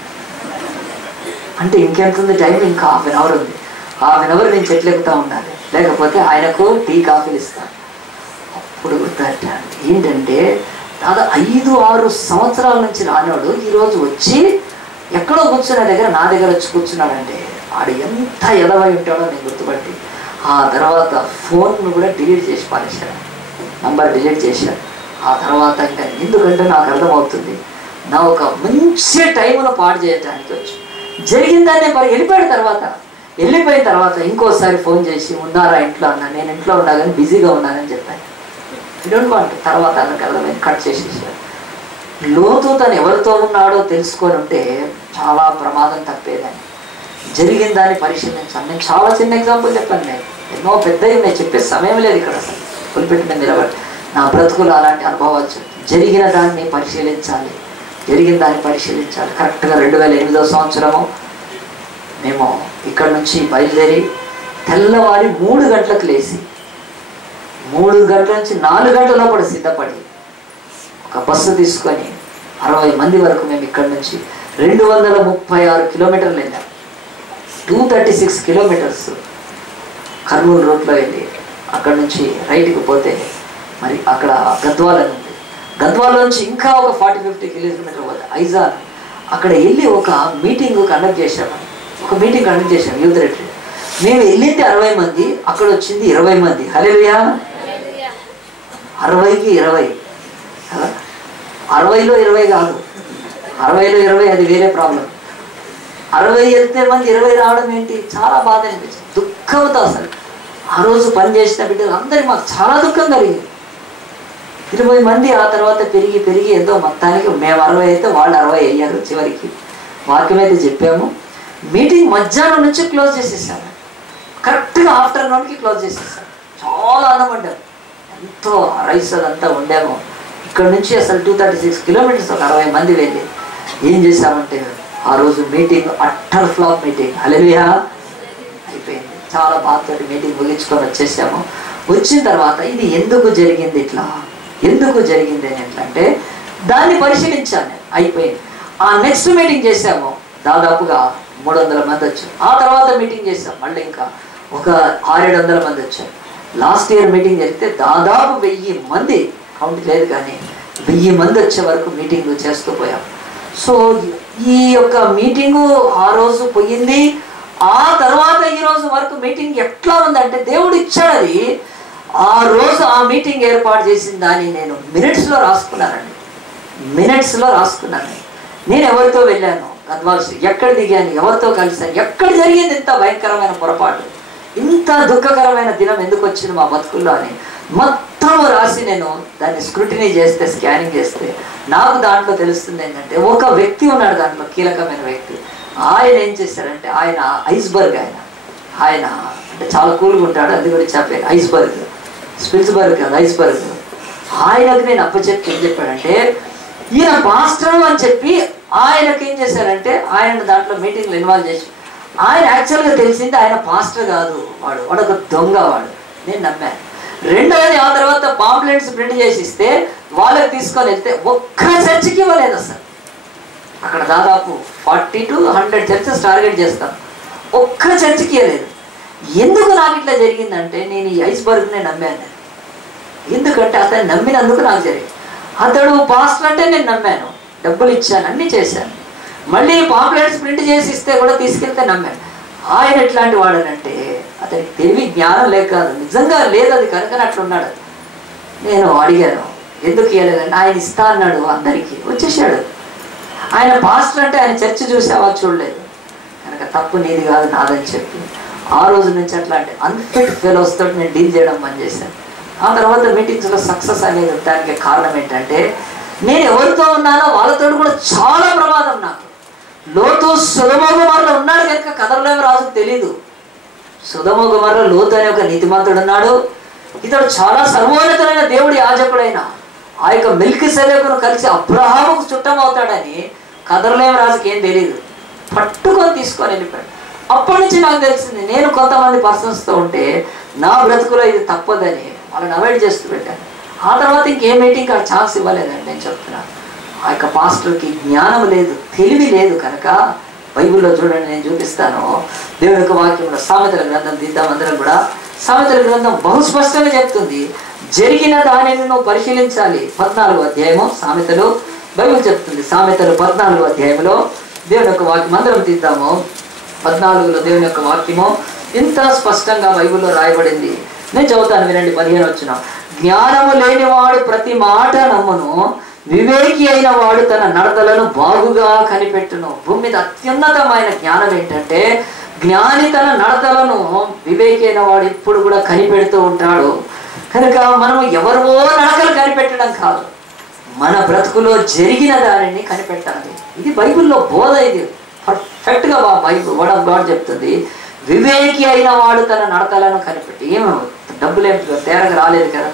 అంటే ఇంకెంత ఉంది టైం? ఇంకా 1/2 hour ఉంది. 1/2 hour నేను చెట్లు ఎక్కుతూ ఉండాలి, లేకపోతే ఆయనకు టీ కాఫీలు ఇస్తాను. అప్పుడు గుర్తొచ్చాను ఏంటంటే, దాదాపు 5-6 సంవత్సరాల నుంచి రానివాడు ఈరోజు వచ్చి ఎక్కడో కూర్చున్న దగ్గర నా దగ్గర వచ్చి కూర్చున్నాడంటే ఆడు ఎంత ఎదవై ఉంటాడో నేను గుర్తుపట్టి ఆ తర్వాత ఫోన్ను కూడా డిలీట్ చేసి పారేశాడు, నంబర్ డిలీట్ చేశాడు. ఆ తర్వాత ఇంకా ఎందుకంటే నాకు అర్థమవుతుంది నా ఒక మంచి టైంను పాడు చేయడానికి వచ్చి జరిగిందాన్ని వెళ్ళిపోయిన తర్వాత ఇంకోసారి ఫోన్ చేసి ఉన్నారా ఇంట్లో అన్నా. నేను ఇంట్లో ఉన్నా కానీ బిజీగా ఉన్నానని చెప్పాను. తర్వాత అన్నకు అర్థమైంది, కట్ చేసేసాడు. లోతు తను ఎవరితో ఉన్నాడో తెలుసుకొని ఉంటే చాలా ప్రమాదం తప్పేదని. జరిగిన దాన్ని పరిశీలించాను. నేను చాలా చిన్న ఎగ్జాంపుల్ చెప్పాను, నేను ఎన్నో పెద్దవి నేను చెప్పే సమయం లేదు ఇక్కడ. అసలు పులిపెట్టిన నిలబడి నా బ్రతుకులు అలాంటి అనుభవాలు. జరిగిన దాన్ని పరిశీలించాలి. కరెక్ట్గా 2008వ సంవత్సరము మేము ఇక్కడ నుంచి బయలుదేరి తెల్లవారి 3 గంటలకు లేచి 3 గంటల నుంచి 4 గంటల లోపల సిద్ధపడి ఒక బస్సు తీసుకొని 60 మంది వరకు మేము ఇక్కడ నుంచి 236 కిలోమీటర్లు వెళ్ళాం. 236 కిలోమీటర్స్ కర్నూలు రోడ్లో వెళ్ళి అక్కడ నుంచి రైట్కి పోతే మరి అక్కడ గద్వాల ఉంది. గద్వాల నుంచి ఇంకా ఒక 40-50 కిలోమీటర్లు పోతే ఐజాల్, అక్కడ వెళ్ళి ఒక మీటింగ్ కండక్ట్ చేశాము. Youth retreat. మేము వెళ్ళింది 60 మంది, అక్కడ వచ్చింది 20 మంది. హల్లెలూయా. 60కి 20 కదా, 60లో 20 కాదు, 60లో 20 అది వేరే ప్రాబ్లం. 60 వెళ్తే మంది 20 రావడం ఏంటి, చాలా బాధ అనిపించింది, దుఃఖంతో. అసలు ఆ రోజు పని చేసిన బిడ్డలు అందరి మాకు చాలా దుఃఖం కలిగింది. 20 మంది ఆ తర్వాత పెరిగి ఎంతో మొత్తానికి మేము 60 అయితే వాళ్ళు 60 అయ్యారు. చివరికి వాక్యం అయితే చెప్పాము. మీటింగ్ మధ్యాహ్నం నుంచి క్లోజ్ చేసేసాము, కరెక్ట్గా ఆఫ్టర్నూన్కి క్లోజ్ చేసేసాము. చాలా ఆనందపడ్డాము, ఎంతో రైస్ అదంతా ఉండాము. ఇక్కడ నుంచి అసలు 236 కిలోమీటర్స్ ఒక 60 మంది వెళ్ళి ఏం చేశామంటే ఆ రోజు మీటింగ్ అట్టర్ ఫ్లాప్ మీటింగ్. హల్లెలూయా. అయిపోయింది. చాలా బాధతోటి మీటింగ్ ముగించుకొని వచ్చేసాము. వచ్చిన తర్వాత ఇది ఎందుకు జరిగింది ఇట్లా, ఎందుకు జరిగింది అని ఎట్లంటే దాన్ని పరిశీలించాను. అయిపోయింది. ఆ నెక్స్ట్ మీటింగ్ చేసాము, దాదాపుగా 300 మంది వచ్చారు. ఆ తర్వాత మీటింగ్ చేసాం, మళ్ళీ ఇంకా ఒక 600-700 మంది వచ్చారు. లాస్ట్ ఇయర్ మీటింగ్ జరిగితే దాదాపు 1000 మంది, కౌంట్ లేదు కానీ 1000 మంది వచ్చే వరకు మీటింగ్ చేస్తూ పోయాం. సో ఈ యొక్క మీటింగు ఆ రోజు పోయింది. ఆ తర్వాత ఈ రోజు వరకు మీటింగ్ ఎట్లా ఉందంటే దేవుడు ఇచ్చాడు. అది ఆ రోజు ఆ మీటింగ్ ఏర్పాటు చేసిన దాన్ని నేను మినిట్స్లో రాసుకున్నాను. నేను ఎవరితో వెళ్ళాను, గద్వాల్సి ఎక్కడ దిగాను, ఎవరితో కలిసాను, ఎక్కడ జరిగింది ఇంత భయంకరమైన పొరపాటు, ఇంత దుఃఖకరమైన దినం ఎందుకు వచ్చింది మా బతుకుల్లో అని మొత్తం రాసి నేను దాన్ని స్క్రూటినీ చేస్తే, స్కానింగ్ చేస్తే నాకు దాంట్లో తెలుస్తుంది ఏంటంటే ఒక వ్యక్తి ఉన్నాడు దాంట్లో, కీలకమైన వ్యక్తి. ఆయన ఏం చేశారంటే ఆయన ఐస్బర్గ్, ఆయన అంటే చాలా కూల్గా ఉంటాడు, అది కూడా చెప్పాను. ఐస్బర్గ్, స్పిల్స్బర్గ్ కాదు, ఐస్బర్గ్. ఆయనకు నేను అప్పచెప్పి ఏం చెప్పాడంటే ఈయన పాస్టర్ అని చెప్పి ఆయనకి ఏం చేశారంటే ఆయన దాంట్లో మీటింగ్లో ఇన్వాల్వ్ చేసి, ఆయన యాక్చువల్గా తెలిసింది ఆయన పాస్టర్ కాదు, వాడు ఒక దొంగ వాడు. నేను నమ్మాను. రెండవది ఆ తర్వాత పాంప్లెట్స్ ప్రింట్ చేసి ఇస్తే వాళ్ళకి తీసుకొని వెళ్తే ఒక్క చర్చికి ఇవ్వలేదు అసలు. అక్కడ దాదాపు 40 to 100 చర్చెస్ టార్గెట్ చేస్తాం, ఒక్క చర్చికి ఇవ్వలేదు. ఎందుకు నాకు ఇట్లా జరిగిందంటే నేను ఈ ఐస్బర్గ్నే నమ్మాను. ఎందుకంటే అతను నమ్మినందుకు నాకు జరిగింది. అతడు పాస్టర్ అంటే నేను నమ్మాను, డబ్బులు ఇచ్చాను, అన్నీ చేశాను. మళ్ళీ పాంప్లెట్స్ ప్రింట్ చేసి ఇస్తే కూడా తీసుకెళ్తే నమ్మాను. ఆయన ఎట్లాంటి వాడనంటే అతనికి తెలివి జ్ఞానం లేక నిజంగా లేదు, అది కనుక అట్లున్నాడు. నేను అడిగాను ఎందుకు ఇవ్వలేదండి, ఆయన ఇస్తా అన్నాడు, అందరికీ వచ్చేసాడు. ఆయన పాస్టర్ అంటే ఆయన చర్చ్ చూసావా, చూడలేదు, కనుక తప్పు నీది కాదు నాదని చెప్పి ఆ రోజు నుంచి అట్లాంటి అన్ఫిట్ ఫెలోస్ తోటి నేను డీల్ చేయడం పని చేశాను. ఆ తర్వాత మీటింగ్స్లో సక్సెస్ అనేది దానికి కారణం ఏంటంటే నేను ఎవరితో ఉన్నానో వాళ్ళతో కూడా చాలా ప్రమాదం. నాకు లోతు సొదొమ గొమొర్రా ఉన్నాడు కనుక కథలోకి రాజుకు తెలీదు. సొదొమ గొమొర్రా లోతు అనే ఒక నీతిమంతుడు ఉన్నాడు. ఇతడు చాలా సర్వోన్నతులైన దేవుడి యాజకుడైన ఆ యొక్క మెల్కీసెదెకును కలిసి అబ్రహాముకు చుట్టం అవుతాడని కదర్లేం రాజుకి ఏం తెలియదు. పట్టుకొని తీసుకొని వెళ్ళిపోయాడు. అప్పటి నుంచి నాకు తెలిసింది, నేను కొంతమంది పర్సన్స్తో ఉంటే నా బ్రతుకులో ఇది తప్పదని వాళ్ళని అవాయిడ్ చేస్తూ పెట్టాను. ఆ తర్వాత ఇంకే మీటింగ్కి ఆ ఛాన్స్ ఇవ్వలేదండి. నేను చెప్తున్నాను, ఆ యొక్క పాస్టర్కి జ్ఞానం లేదు, తెలివి లేదు. కనుక బైబిల్లో చూడండి, నేను చూపిస్తాను. దేవుని యొక్క వాక్యంలో సామెతల గ్రంథం తీద్దాం అందరం కూడా. సామెతల గ్రంథం బహు స్పష్టంగా చెప్తుంది, జరిగిన దానిని నువ్వు పరిశీలించాలి. 14వ అధ్యాయము సామెతలు బైబిల్ చెప్తుంది. సామెతలు 14వ అధ్యాయంలో దేవుని యొక్క వాక్యం అందరం తీద్దాము. 14లో దేవుని యొక్క వాక్యము ఇంత స్పష్టంగా బైబిల్లో రాయబడింది. నేను చదువుతాను, వినండి. 15 వచ్చిన జ్ఞానము లేనివాడు ప్రతి మాట నమ్మును, వివేకి అయిన వాడు తన నడతలను బాగుగా కనిపెట్టును. భూమి మీద అత్యున్నతమైన జ్ఞానం ఏంటంటే జ్ఞాని తన నడతలను, వివేకి అయిన వాడు ఎప్పుడు కూడా కనిపెడుతూ ఉంటాడు. కనుక మనం ఎవరో నడకలు కనిపెట్టడం కాదు, మన బ్రతుకులో జరిగిన దానిని కనిపెట్టాలి. ఇది బైబిల్లో బోధ. ఇది పర్ఫెక్ట్గా బైబిల్ వర్డ్ ఆఫ్ గాడ్ చెప్తుంది. వివేకి అయిన వాడు తన నడతలను కనిపెట్టి, ఏమో డబ్బులేం తేరగా రాలేదు కదా,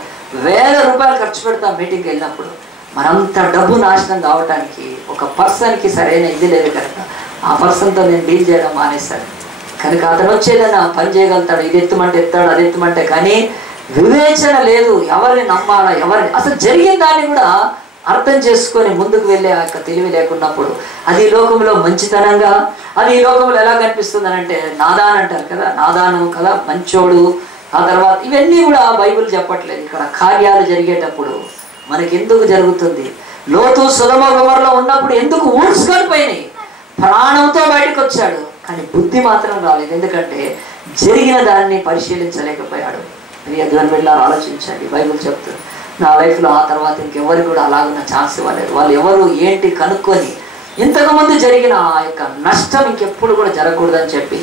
వేల రూపాయలు ఖర్చు పెడతాం మీటింగ్కి వెళ్ళినప్పుడు. మనంత డబ్బు నాశనం కావటానికి ఒక పర్సన్కి సరైన ఇది లేదు కనుక ఆ పర్సన్తో నేను డీల్ చేయడం మానేశాను. కనుక అతను వచ్చేదన్నా పని చేయగలుగుతాడు, ఇది ఎత్తుమంటే ఎత్తాడు, అది ఎత్తుమంటే, కానీ వివేచన లేదు. ఎవరిని నమ్మాలా, ఎవరిని అసలు జరిగిన దాన్ని కూడా అర్థం చేసుకొని ముందుకు వెళ్ళే ఆ యొక్క తెలివి లేకున్నప్పుడు అది ఈ లోకంలో మంచితనంగా, అది ఈ లోకంలో ఎలా కనిపిస్తుంది అంటే నాదాన్ అంటారు కదా, నాదాను కదా మంచోడు. ఆ తర్వాత ఇవన్నీ కూడా బైబిల్ చెప్పట్లేదు. ఇక్కడ కార్యాలు జరిగేటప్పుడు మనకి ఎందుకు జరుగుతుంది? లోతు సొదొమ గొమొర్రాలో ఉన్నప్పుడు ఎందుకు ఊడ్చుకొని పోయినాయి? ప్రాణంతో బయటకు వచ్చాడు, కానీ బుద్ధి మాత్రం రాలేదు. ఎందుకంటే జరిగిన దాన్ని పరిశీలించలేకపోయాడు. దేవుని బిడ్డలారా ఆలోచించండి. బైబిల్ చెప్తుంది నా లైఫ్లో ఆ తర్వాత ఇంకెవరికి కూడా అలాగున్న ఛాన్స్ ఇవ్వలేదు. వాళ్ళు ఎవరు ఏంటి కనుక్కొని ఇంతకుముందు జరిగిన ఆ యొక్క నష్టం ఇంకెప్పుడు కూడా జరగకూడదని చెప్పి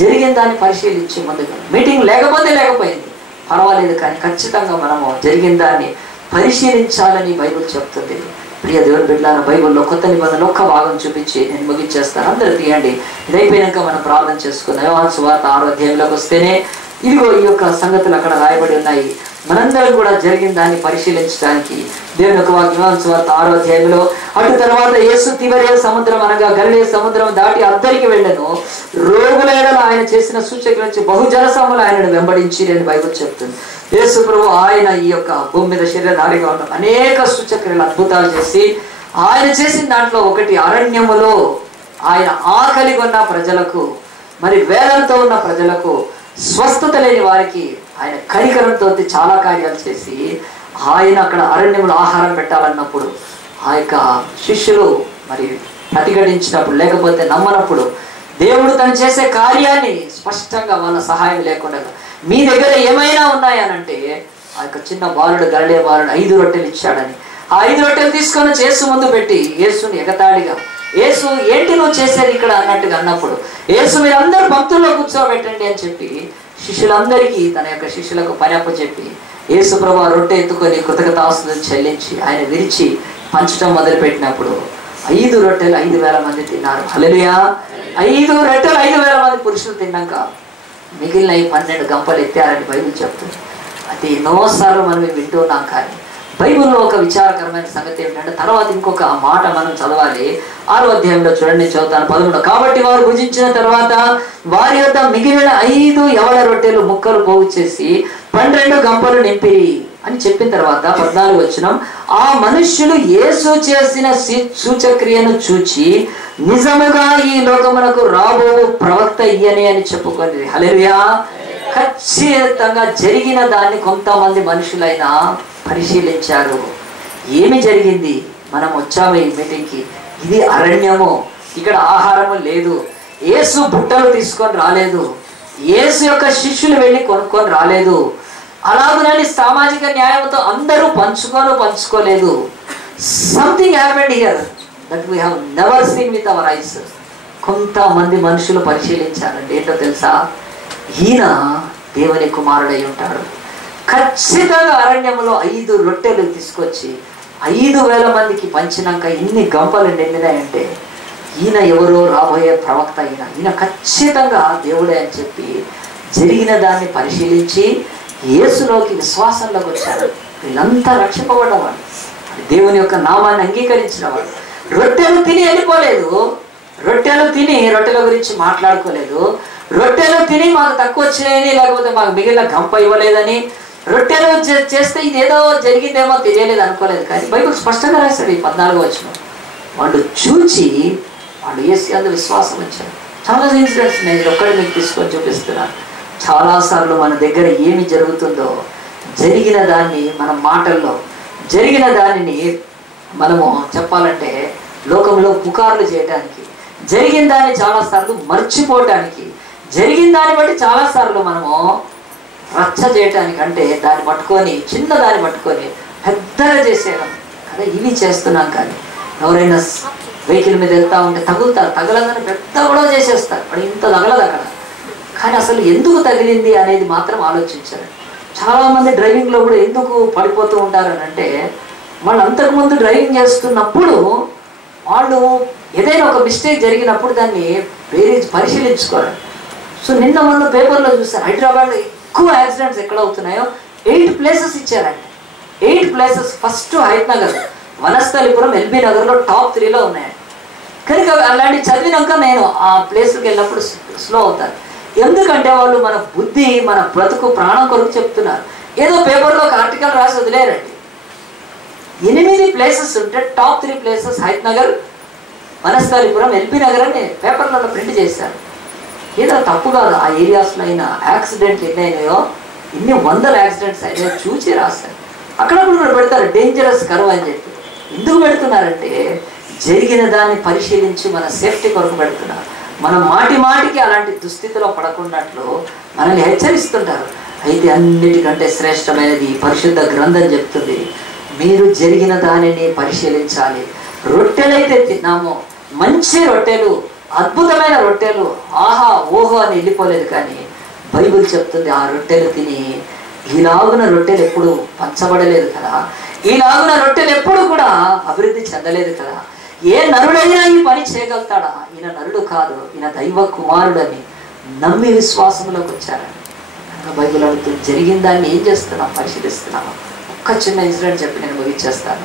జరిగిన దాన్ని పరిశీలించి ముందుగా మీటింగ్ లేకపోతే లేకపోయింది పర్వాలేదు, కానీ ఖచ్చితంగా మనము జరిగిన దాన్ని పరిశీలించాలని బైబిల్ చెప్తుంది. ప్రియ దేవుని బిడ్డలారా, బైబిల్లో కొత్త నిబంధనలు ఒక్క భాగం చూపించి నేను ముగించేస్తాను. అందరూ తీయండి. ఇది అయిపోయినాక మనం ప్రార్థన చేసుకుందాం. యోహాను సువార్త 6వ అధ్యాయంలోకి వస్తేనే ఇదిగో ఈ యొక్క సంగతులు అక్కడ రాయబడి ఉన్నాయి. మనందరం కూడా జరిగిన దాన్ని పరిశీలించడానికి దేవుని యొక్క వాక్యం యోహాను సువార్త 6వ అధ్యాయంలో, అటు తర్వాత యేసు తిబెరియా సముద్రం అనగా గలిలయ సముద్రం దాటి అద్దరికి వెళ్ళెను. రోగుల ఎడల ఆయన చేసిన సూచకుల నుంచి బహుజన సమూహములు ఆయనను వెంబడించి అని బైబిల్ చెప్తుంది. యేసు ప్రభు ఆయన ఈ యొక్క భూమి మీద శరీరధారిగా ఉన్న అనేక సూచక్రియలు అద్భుతాలు చేసి ఆయన చేసిన దాంట్లో ఒకటి అరణ్యములో ఆయన ఆకలిగా ఉన్న ప్రజలకు, మరి వేదనతో ఉన్న ప్రజలకు, స్వస్థత లేని వారికి ఆయన కనికరంతో చాలా కార్యాలు చేసి ఆయన అక్కడ అరణ్యంలో ఆహారం పెట్టాలన్నప్పుడు ఆ యొక్క శిష్యులు మరి ప్రతిఘటించినప్పుడు లేకపోతే నమ్మనప్పుడు దేవుడు తను చేసే కార్యాన్ని స్పష్టంగా వాళ్ళ సహాయం లేకుండా మీ దగ్గర ఏమైనా ఉన్నాయనంటే ఆ యొక్క చిన్న బాలుడు గలిలయ బాలుడు 5 రొట్టెలు ఇచ్చాడని ఆ 5 రొట్టెలు తీసుకొని యేసు ముందు పెట్టి యేసుని ఎగతాళిగా, యేసు ఏంటి నువ్వు చేసేది ఇక్కడ అన్నట్టుగా అన్నప్పుడు యేసు మీరు అందరూ భక్తుల్లో కూర్చోబెట్టండి అని చెప్పి శిష్యులందరికీ తన యొక్క శిష్యులకు పని అప్పచెప్పి యేసు ప్రభు ఆ రొట్టె ఎత్తుకొని కృతజ్ఞతాస్తుతులు చెల్లించి ఆయన విరిచి పంచడం మొదలుపెట్టినప్పుడు 5 రొట్టెలు 5,000 మంది తిన్నారు. హల్లెలూయా. 5 రొట్టెలు 5,000 మంది పురుషులు తిన్నాక మిగిలిన ఈ 12 గంపలు ఎత్తారని బైబిల్ చెప్తుంది. అది ఎన్నోసార్లు మనం వింటూ ఉన్నాం. కానీ బైబిల్లో ఒక విచారకరమైన సంగతి ఏమిటంటే తర్వాత ఇంకొక మాట మనం చదవాలి. 6వ అధ్యాయంలో చూడండి, నేను చదువుతాను 13. కాబట్టి వారు భుజించిన తర్వాత వారి యొద్ద మిగిలిన 5 యవల రొట్టెలు ముక్కలు పోగు చేసి 12 గంపలు నింపిరి అని చెప్పిన తర్వాత 14 వచనం, ఆ మనుష్యులు యేసు చేసిన సూచక్రియను చూచి నిజముగా ఈ లోకమునకు రాబో ప్రవక్త ఇయ్యనే అని చెప్పుకొని. హల్లెలూయా. ఖచ్చితంగా జరిగిన దాన్ని కొంతమంది మనుషులైనా పరిశీలించారు. ఏమి జరిగింది? మనం వచ్చాము ఈ మీటింగ్కి, ఇది అరణ్యము, ఇక్కడ ఆహారము లేదు, యేసు బుట్టలు తీసుకొని రాలేదు, యేసు యొక్క శిష్యులు వెళ్ళి కొనుక్కొని రాలేదు, అలాగునని సామాజిక న్యాయంతో అందరూ పంచుకోలేదు. Something happened here that we have never seen with our eyes. కొంతమంది మనుషులు పరిశీలించారండి. ఏంటో తెలుసా? ఈయన దేవుని కుమారుడై ఉంటాడు. ఖచ్చితంగా అరణ్యంలో 5 రొట్టెలు తీసుకొచ్చి 5,000 మందికి పంచినాక ఇన్ని గంపలు నిండినాయంటే ఈయన ఎవరో రాబోయే ప్రవక్త, ఈయన ఖచ్చితంగా దేవుడే అని చెప్పి జరిగిన దాన్ని పరిశీలించి యేసులోకి విశ్వాసంలోకి వచ్చారు. వీళ్ళంతా రక్షింపబడ్డవాడు, దేవుని యొక్క నామాన్ని అంగీకరించిన వాడు. రొట్టెలు తిని వెళ్ళిపోలేదు, రొట్టెలు తిని రొట్టెల గురించి మాట్లాడుకోలేదు, రొట్టెలు తిని మాకు తక్కువ వచ్చినాయని లేకపోతే మాకు మిగిలిన గంప ఇవ్వలేదని, రొట్టెలు చేస్తే ఇదేదో జరిగిందేమో తెలియలేదు అనుకోలేదు. కానీ బైబిల్ స్పష్టంగా రాశాడు ఈ 14వ వచనం. వాళ్ళు చూచి వాళ్ళు యేసు యందు విశ్వాసం వచ్చారు. చాలా ఇన్సిడెంట్స్ నేను ఒక్కడే మీకు తీసుకొని చూపిస్తున్నాను. చాలాసార్లు మన దగ్గర ఏమి జరుగుతుందో జరిగిన దాన్ని మన మాటల్లో జరిగిన దానిని మనము చెప్పాలంటే లోకంలో పుకార్లు చేయడానికి, జరిగిన దాన్ని చాలాసార్లు మర్చిపోవటానికి, జరిగిన దాన్ని బట్టి చాలాసార్లు మనము రచ్చ చేయటానికి, అంటే దాన్ని పట్టుకొని చిన్న దాన్ని పట్టుకొని పెద్దగా చేసేయడం అదే ఇవి చేస్తున్నాం. కానీ ఎవరైనా వెహికల్ మీద వెళ్తూ ఉంటే తగులుతారు, తగలదని పెద్ద కూడా చేసేస్తారు, వాడు ఇంత తగలదు అక్కడ. కానీ అసలు ఎందుకు తగిలింది అనేది మాత్రం ఆలోచించారు. చాలామంది డ్రైవింగ్లో కూడా ఎందుకు పడిపోతూ ఉంటారు అని అంటే వాళ్ళు అంతకుముందు డ్రైవింగ్ చేస్తున్నప్పుడు వాళ్ళు ఏదైనా ఒక మిస్టేక్ జరిగినప్పుడు దాన్ని పరిశీలించుకోవాలి. సో నిన్న మొన్న పేపర్లో చూసాను, హైదరాబాద్లో ఎక్కువ యాక్సిడెంట్స్ ఎక్కడ అవుతున్నాయో 8 ప్లేసెస్ ఇచ్చారండి. 8 places. First Hayath Nagar, Vanasthalipuram, LB నగర్లో టాప్ 3లో ఉన్నాయండి. కనుక అలాంటి చదివినాక నేను ఆ ప్లేస్కి వెళ్ళినప్పుడు స్లో అవుతాను. ఎందుకంటే వాళ్ళు మన బుద్ధి, మన బ్రతుకు, ప్రాణం కొరకు చెప్తున్నారు. ఏదో పేపర్లో ఒక ఆర్టికల్ రాసి వదిలేరండి. 8 ప్లేసెస్ ఉంటే top 3 places Hayath Nagar, Vanasthalipuram, LB Nagar అని పేపర్లలో ప్రింట్ చేశారు. ఏదో తప్పు కాదు, ఆ ఏరియాస్లో అయినా యాక్సిడెంట్ ఎన్ని అయినాయో, ఇన్ని వందల యాక్సిడెంట్స్ అయినాయో చూసి రాశారు. అక్కడప్పుడు కూడా పెడతారు డేంజరస్ కర్వ్ అని చెప్పి. ఎందుకు పెడుతున్నారంటే జరిగిన దాన్ని పరిశీలించి మన సేఫ్టీ కొరకు పెడుతున్నారు. మనం మాటి మాటికి అలాంటి దుస్థితిలో పడకున్నట్లు మనల్ని హెచ్చరిస్తుంటారు. అయితే అన్నిటికంటే శ్రేష్టమైనది పరిశుద్ధ గ్రంథం చెప్తుంది, మీరు జరిగిన దానిని పరిశీలించాలి. రొట్టెలైతే తిన్నామో, మంచి రొట్టెలు, అద్భుతమైన రొట్టెలు, ఆహా ఓహో అని వెళ్ళిపోలేదు. కానీ బైబిల్ చెప్తుంది ఆ రొట్టెలు తిని ఈలాగున రొట్టెలు ఎప్పుడు పంచబడలేదు కదా, ఈలాగున రొట్టెలు ఎప్పుడు కూడా అభివృద్ధి చెందలేదు కదా. ఏ నరుడైనా ఈ పని చేయగలుగుతాడా? ఈయన నరుడు కాదు, ఈయన దైవ కుమారుడని నమ్మి విశ్వాసంలోకి వచ్చారని బైబిల్ అడుగుతుంది. జరిగిన దాన్ని ఏం చేస్తున్నాం? పరిశీలిస్తున్నాము. ఒక్క చిన్న ఇన్సిడెంట్ చెప్పి నేను ముగించేస్తాను.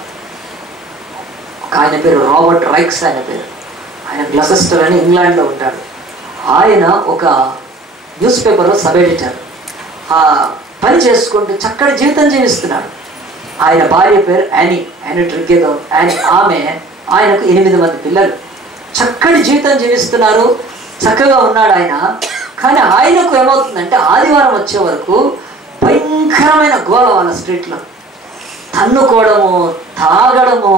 ఆయన పేరు రాబర్ట్ రైక్స్. ఆయన పేరు, ఆయన గ్లసెస్టర్ అని ఇంగ్లాండ్లో ఉంటాడు. ఆయన ఒక న్యూస్ పేపర్లో సబ్ ఎడిటర్. ఆ పని చేసుకుంటూ చక్కటి జీవితం జీవిస్తున్నాడు. ఆయన భార్య పేరు యానీ, ఆయన ట్రిగ్గేదో యానీ. ఆయనకు 8 మంది పిల్లలు, చక్కటి జీవితం జీవిస్తున్నారు, చక్కగా ఉన్నాడు ఆయన. కానీ ఆయనకు ఏమవుతుందంటే ఆదివారం వచ్చే వరకు భయంకరమైన గోల వాళ్ళ స్ట్రీట్లో, తన్నుకోవడము, తాగడము,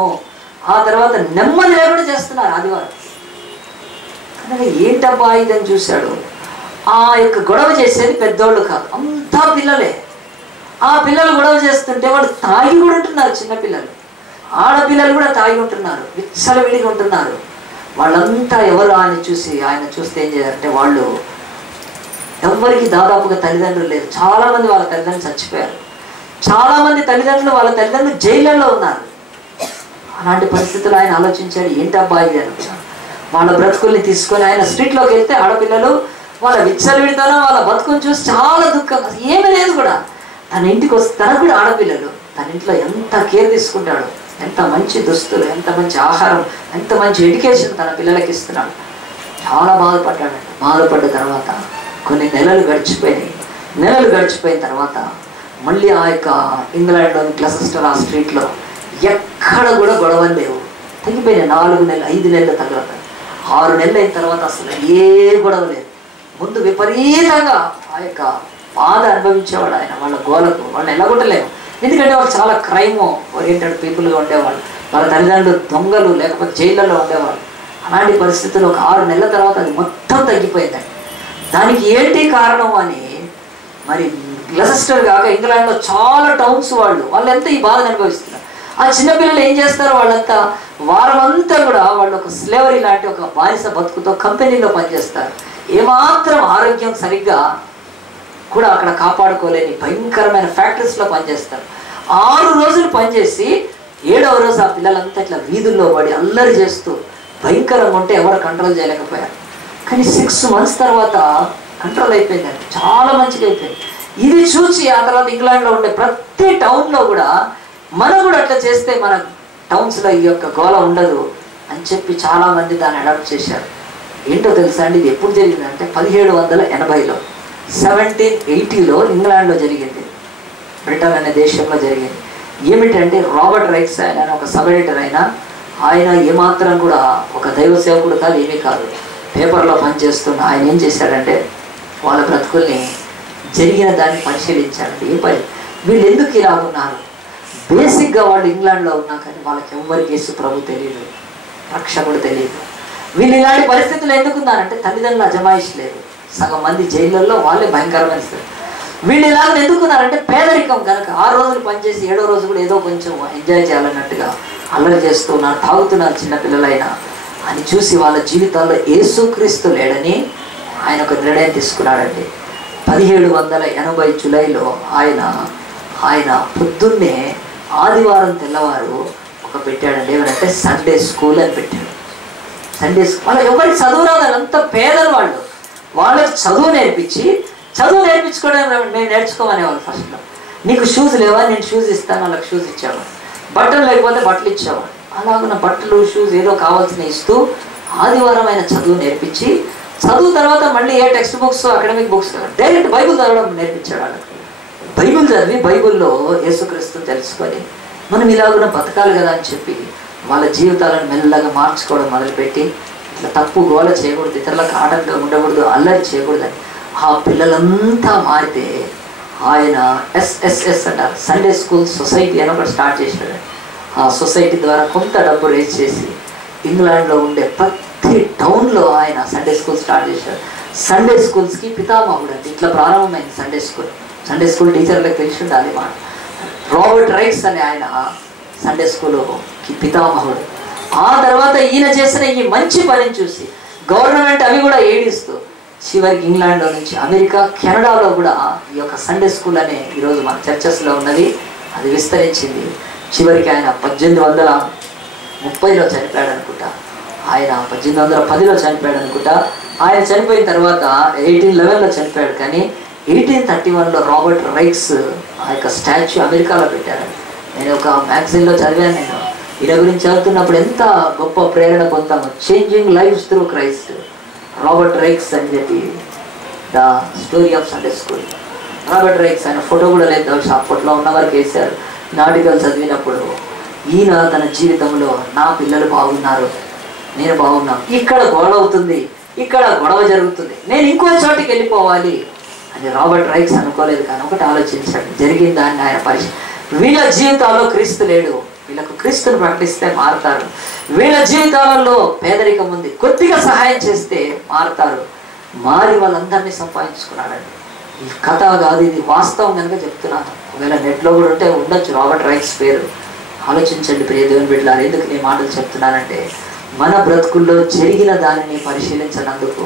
ఆ తర్వాత నెమ్మది లేకుండా చేస్తున్నారు ఆదివారం. కనుక ఏంటబ్బా ఇదని చూశాడు. ఆ యొక్క గొడవ చేసేది పెద్దోళ్ళు కాదు, అంతా పిల్లలే. ఆ పిల్లలు గొడవ చేస్తుంటే వాళ్ళు తాగి కూడా ఉంటున్నారు. చిన్నపిల్లలు, ఆడపిల్లలు కూడా తాగి ఉంటున్నారు, విచ్చలవిడిగా ఉంటున్నారు. వాళ్ళంతా ఎవరు అని చూసి ఆయన చూస్తే ఏం చేయాలంటే, వాళ్ళు ఎవరికి దాదాపుగా తల్లిదండ్రులు లేరు. చాలామంది వాళ్ళ తల్లిదండ్రులు చచ్చిపోయారు. చాలామంది తల్లిదండ్రులు వాళ్ళ తల్లిదండ్రులు జైళ్ళల్లో ఉన్నారు. అలాంటి పరిస్థితులు ఆయన ఆలోచించాడు, ఏంటబ్బా ఇది అనుకున్నాడు. వాళ్ళ బ్రతుకుల్ని తీసుకొని ఆయన స్ట్రీట్లోకి వెళ్తే ఆడపిల్లలు వాళ్ళ విచ్చలవిడితనం, వాళ్ళ బతుకుని చూసి చాలా దుఃఖం. అసలు ఏమీ లేదు కూడా. తన ఇంటికి వస్తే తనకు కూడా ఆడపిల్లలు, తన ఇంట్లో ఎంత కేర్ తీసుకుంటాడు, ఎంత మంచి దుస్తులు, ఎంత మంచి ఆహారం, ఎంత మంచి ఎడ్యుకేషన్ తన పిల్లలకి ఇస్తున్నాడు. చాలా బాధపడ్డాడు. బాధపడ్డ తర్వాత కొన్ని నెలలు గడిచిపోయిన తర్వాత మళ్ళీ ఆ యొక్క ఇంగ్లాండ్లోని గ్లసెస్టర్ ఆ స్ట్రీట్లో ఎక్కడ కూడా గొడవలు లేవు. తగ్గిపోయినాయి. 4 నెలలు, 5 నెలల తర్వాత 6 నెలలు అయిన తర్వాత అసలు ఏ గొడవ లేదు. ముందు విపరీతంగా ఆ యొక్క బాధ అనుభవించేవాడు ఆయన. వాళ్ళ గోలకు వాళ్ళని ఎలాగొట్టలేము. ఎందుకంటే వాళ్ళు చాలా క్రైమ్ ఓరియంటెడ్ పీపుల్గా ఉండేవాళ్ళు. వాళ్ళ తల్లిదండ్రులు దొంగలు, లేకపోతే జైళ్ళలో ఉండేవాళ్ళు. అలాంటి పరిస్థితుల్లో ఒక 6 నెలల తర్వాత అది మొత్తం తగ్గిపోయిందండి. దానికి ఏంటి కారణం అని మరి గ్లసెస్టర్ కాక ఇంగ్లాండ్లో చాలా టౌన్స్ వాళ్ళు ఎంత ఈ బాధను అనుభవిస్తున్నారు. ఆ చిన్నపిల్లలు ఏం చేస్తారు, వాళ్ళంతా వారం అంతా కూడా వాళ్ళు ఒక స్లేవరీ లాంటి ఒక బానిస బతుకుతో కంపెనీలో పనిచేస్తారు. ఏమాత్రం ఆరోగ్యం సరిగ్గా కూడా అక్కడ కాపాడుకోలేని భయంకరమైన ఫ్యాక్టరీస్లో పనిచేస్తారు. 6 రోజులు పనిచేసి 7వ రోజు ఆ పిల్లలంతా ఇట్లా వీధుల్లో పడి అల్లరి చేస్తూ భయంకరంగా ఉంటే ఎవరు కంట్రోల్ చేయలేకపోయారు. కానీ 6 months తర్వాత కంట్రోల్ అయిపోయిందండి, చాలా మంచిగా అయిపోయింది. ఇది చూసి ఆ తర్వాత ఇంగ్లాండ్లో ఉండే ప్రతి టౌన్లో కూడా మనం కూడా అట్లా చేస్తే మన టౌన్స్లో ఈ యొక్క గోల ఉండదు అని చెప్పి చాలామంది దాన్ని అడాప్ట్ చేశారు. ఏంటో తెలుసా అండి, ఇది ఎప్పుడు జరిగిందంటే 1780లో 1780లో ఇంగ్లాండ్లో జరిగింది, బ్రిటన్ అనే దేశంలో జరిగింది. ఏమిటంటే రాబర్ట్ రైక్స్ ఆయన ఒక సబ్ ఎడిటర్ ఆయన ఏమాత్రం కూడా ఒక దైవ సేవకుడు కాదు, ఏమీ కాదు, పేపర్లో పనిచేస్తున్న ఆయన ఏం చేశాడంటే వాళ్ళ బ్రతుకుల్ని జరిగిన దాన్ని పరిశీలించాడండి. ఏ పని, వీళ్ళు ఎందుకు ఇలా ఉన్నారు? బేసిక్గా వాళ్ళు ఇంగ్లాండ్లో ఉన్నా కానీ వాళ్ళకి ఎవరికి యేసు ప్రభు తెలియదు, రక్షకుడు తెలియదు. వీళ్ళు ఇలాంటి పరిస్థితులు ఎందుకున్నారంటే తల్లిదండ్రులు అజమాయిషి లేదు, సగం మంది జైళ్ళల్లో వాళ్ళే భయంకరమైన స్థితి. వీళ్ళు ఇలాగ ఎందుకున్నారంటే పేదరికం కనుక 6 రోజులు పనిచేసి 7వ రోజు కూడా ఏదో కొంచెం ఎంజాయ్ చేయాలన్నట్టుగా అల్లరి చేస్తున్నారు, తాగుతున్నారు చిన్నపిల్లలైనా అని చూసి వాళ్ళ జీవితాల్లో యేసుక్రీస్తు లేడని ఆయన ఒక నిర్ణయం తీసుకున్నాడండి. 1780 జూలైలో ఆయన పొద్దున్నే ఆదివారం తెల్లవారు ఒక పెట్టాడండి. ఏమంటే సండే స్కూల్ అని పెట్టాడు. సండే స్కూల్ వాళ్ళకి ఎవరికి చదువు రాదు, అంత పేదలు వాళ్ళు. వాళ్ళకి చదువు నేర్పించుకోవడానికి మేము నేర్చుకోమనేవాళ్ళు. ఫస్ట్లో నీకు షూస్ లేవా, నేను షూస్ ఇస్తాను, వాళ్ళకి షూస్ ఇచ్చేవాడు. బట్టలు లేకపోతే బట్టలు ఇచ్చేవాడు. అలాగున్న బట్టలు షూస్ ఏదో కావాల్సిన ఇస్తూ ఆదివారం ఆయన చదువు నేర్పించి, చదువు తర్వాత మళ్ళీ ఏ text books academic books direct Bible చదవడం నేర్పించాడు వాళ్ళకి. బైబిల్ చదివి బైబిల్లో యేసుక్రీస్తుని తెలుసుకొని మనం ఇలాగున బతకాలి కదా అని చెప్పి వాళ్ళ జీవితాలను మెల్లగా మార్చుకోవడం మొదలుపెట్టి ఇట్లా తప్పు గోల చేయకూడదు, ఇతరులకు ఆటంకంగా ఉండకూడదు, అల్లరి చేయకూడదని ఆ పిల్లలంతా మారితే ఆయన SSS అంటారు, సండే స్కూల్ సొసైటీ అని ఒకటి స్టార్ట్ చేశాడు. ఆ సొసైటీ ద్వారా కొంత డబ్బు రేజ్ చేసి ఇంగ్లాండ్లో ఉండే ప్రతి టౌన్లో ఆయన సండే స్కూల్ స్టార్ట్ చేశాడు. సండే స్కూల్స్కి పితామహుడు అంటే ఇట్లా ప్రారంభమైంది సండే స్కూల్. సండే స్కూల్ టీచర్లకు తెలిసి ఉండాలి మాట. రాబర్ట్ రైట్స్ అనే ఆయన సండే స్కూల్కి పితామహుడు. ఆ తర్వాత ఈయన చేసిన ఈ మంచి పనిని చూసి గవర్నమెంట్ అవి కూడా ఏడిస్తూ చివరికి ఇంగ్లాండ్లో నుంచి అమెరికా, కెనడాలో కూడా ఈ యొక్క సండే స్కూల్ అనే ఈరోజు మన చర్చెస్లో ఉన్నది, అది విస్తరించింది. చివరికి ఆయన 1830లో చనిపోయాడు అనుకుంటా, ఆయన 1810లో చనిపోయాడు అనుకుంటా. ఆయన చనిపోయిన తర్వాత 1811లో చనిపోయాడు. కానీ 1831లో రాబర్ట్ రైట్స్ ఆ యొక్క స్టాచ్యూ అమెరికాలో పెట్టారు. నేను ఒక మ్యాగజైన్లో చదివాను. నేను ఈయన గురించి చదువుతున్నప్పుడు ఎంత గొప్ప ప్రేరణ పొందాము. Changing lives through Christ, Robert Raikes అని చెప్పి, the story of Sunday school. Robert Raikes ఆయన ఫోటో కూడా లేదు, అప్పట్లో ఉన్న వరకు వేశారు. నాటికలు చదివినప్పుడు ఈయన తన జీవితంలో నా పిల్లలు బాగున్నారు, నేను బాగున్నాను, ఇక్కడ గొడవ అవుతుంది, ఇక్కడ గొడవ జరుగుతుంది, నేను ఇంకో చోటికి వెళ్ళిపోవాలి అని రాబర్ట్ రైట్స్ అనుకోలేదు. కానీ ఒకటి ఆలోచించాడు, జరిగిన దాన్ని ఆయన వీళ్ళ జీవితాల్లో క్రీస్తు లేడు, వీళ్ళకు క్రీస్తుని ప్రకటిస్తే మారుతారు, వీళ్ళ జీవితాలలో పేదరికం ఉంది, కొద్దిగా సహాయం చేస్తే మారుతారు. మారి వాళ్ళందరినీ సంపాదించుకున్నాడండి. ఈ కథ కాదు, ఇది వాస్తవం కనుక చెప్తున్నాను. ఒకవేళ నెట్లో కూడా ఉంటే ఉండొచ్చు రాబర్ట్ రైట్స్ పేరు. ఆలోచించండి ప్రియ దేవుని బిడ్డలారా, ఎందుకు నేను మాటలు చెప్తున్నానంటే మన బ్రతుకుల్లో జరిగిన దానిని పరిశీలించినందుకు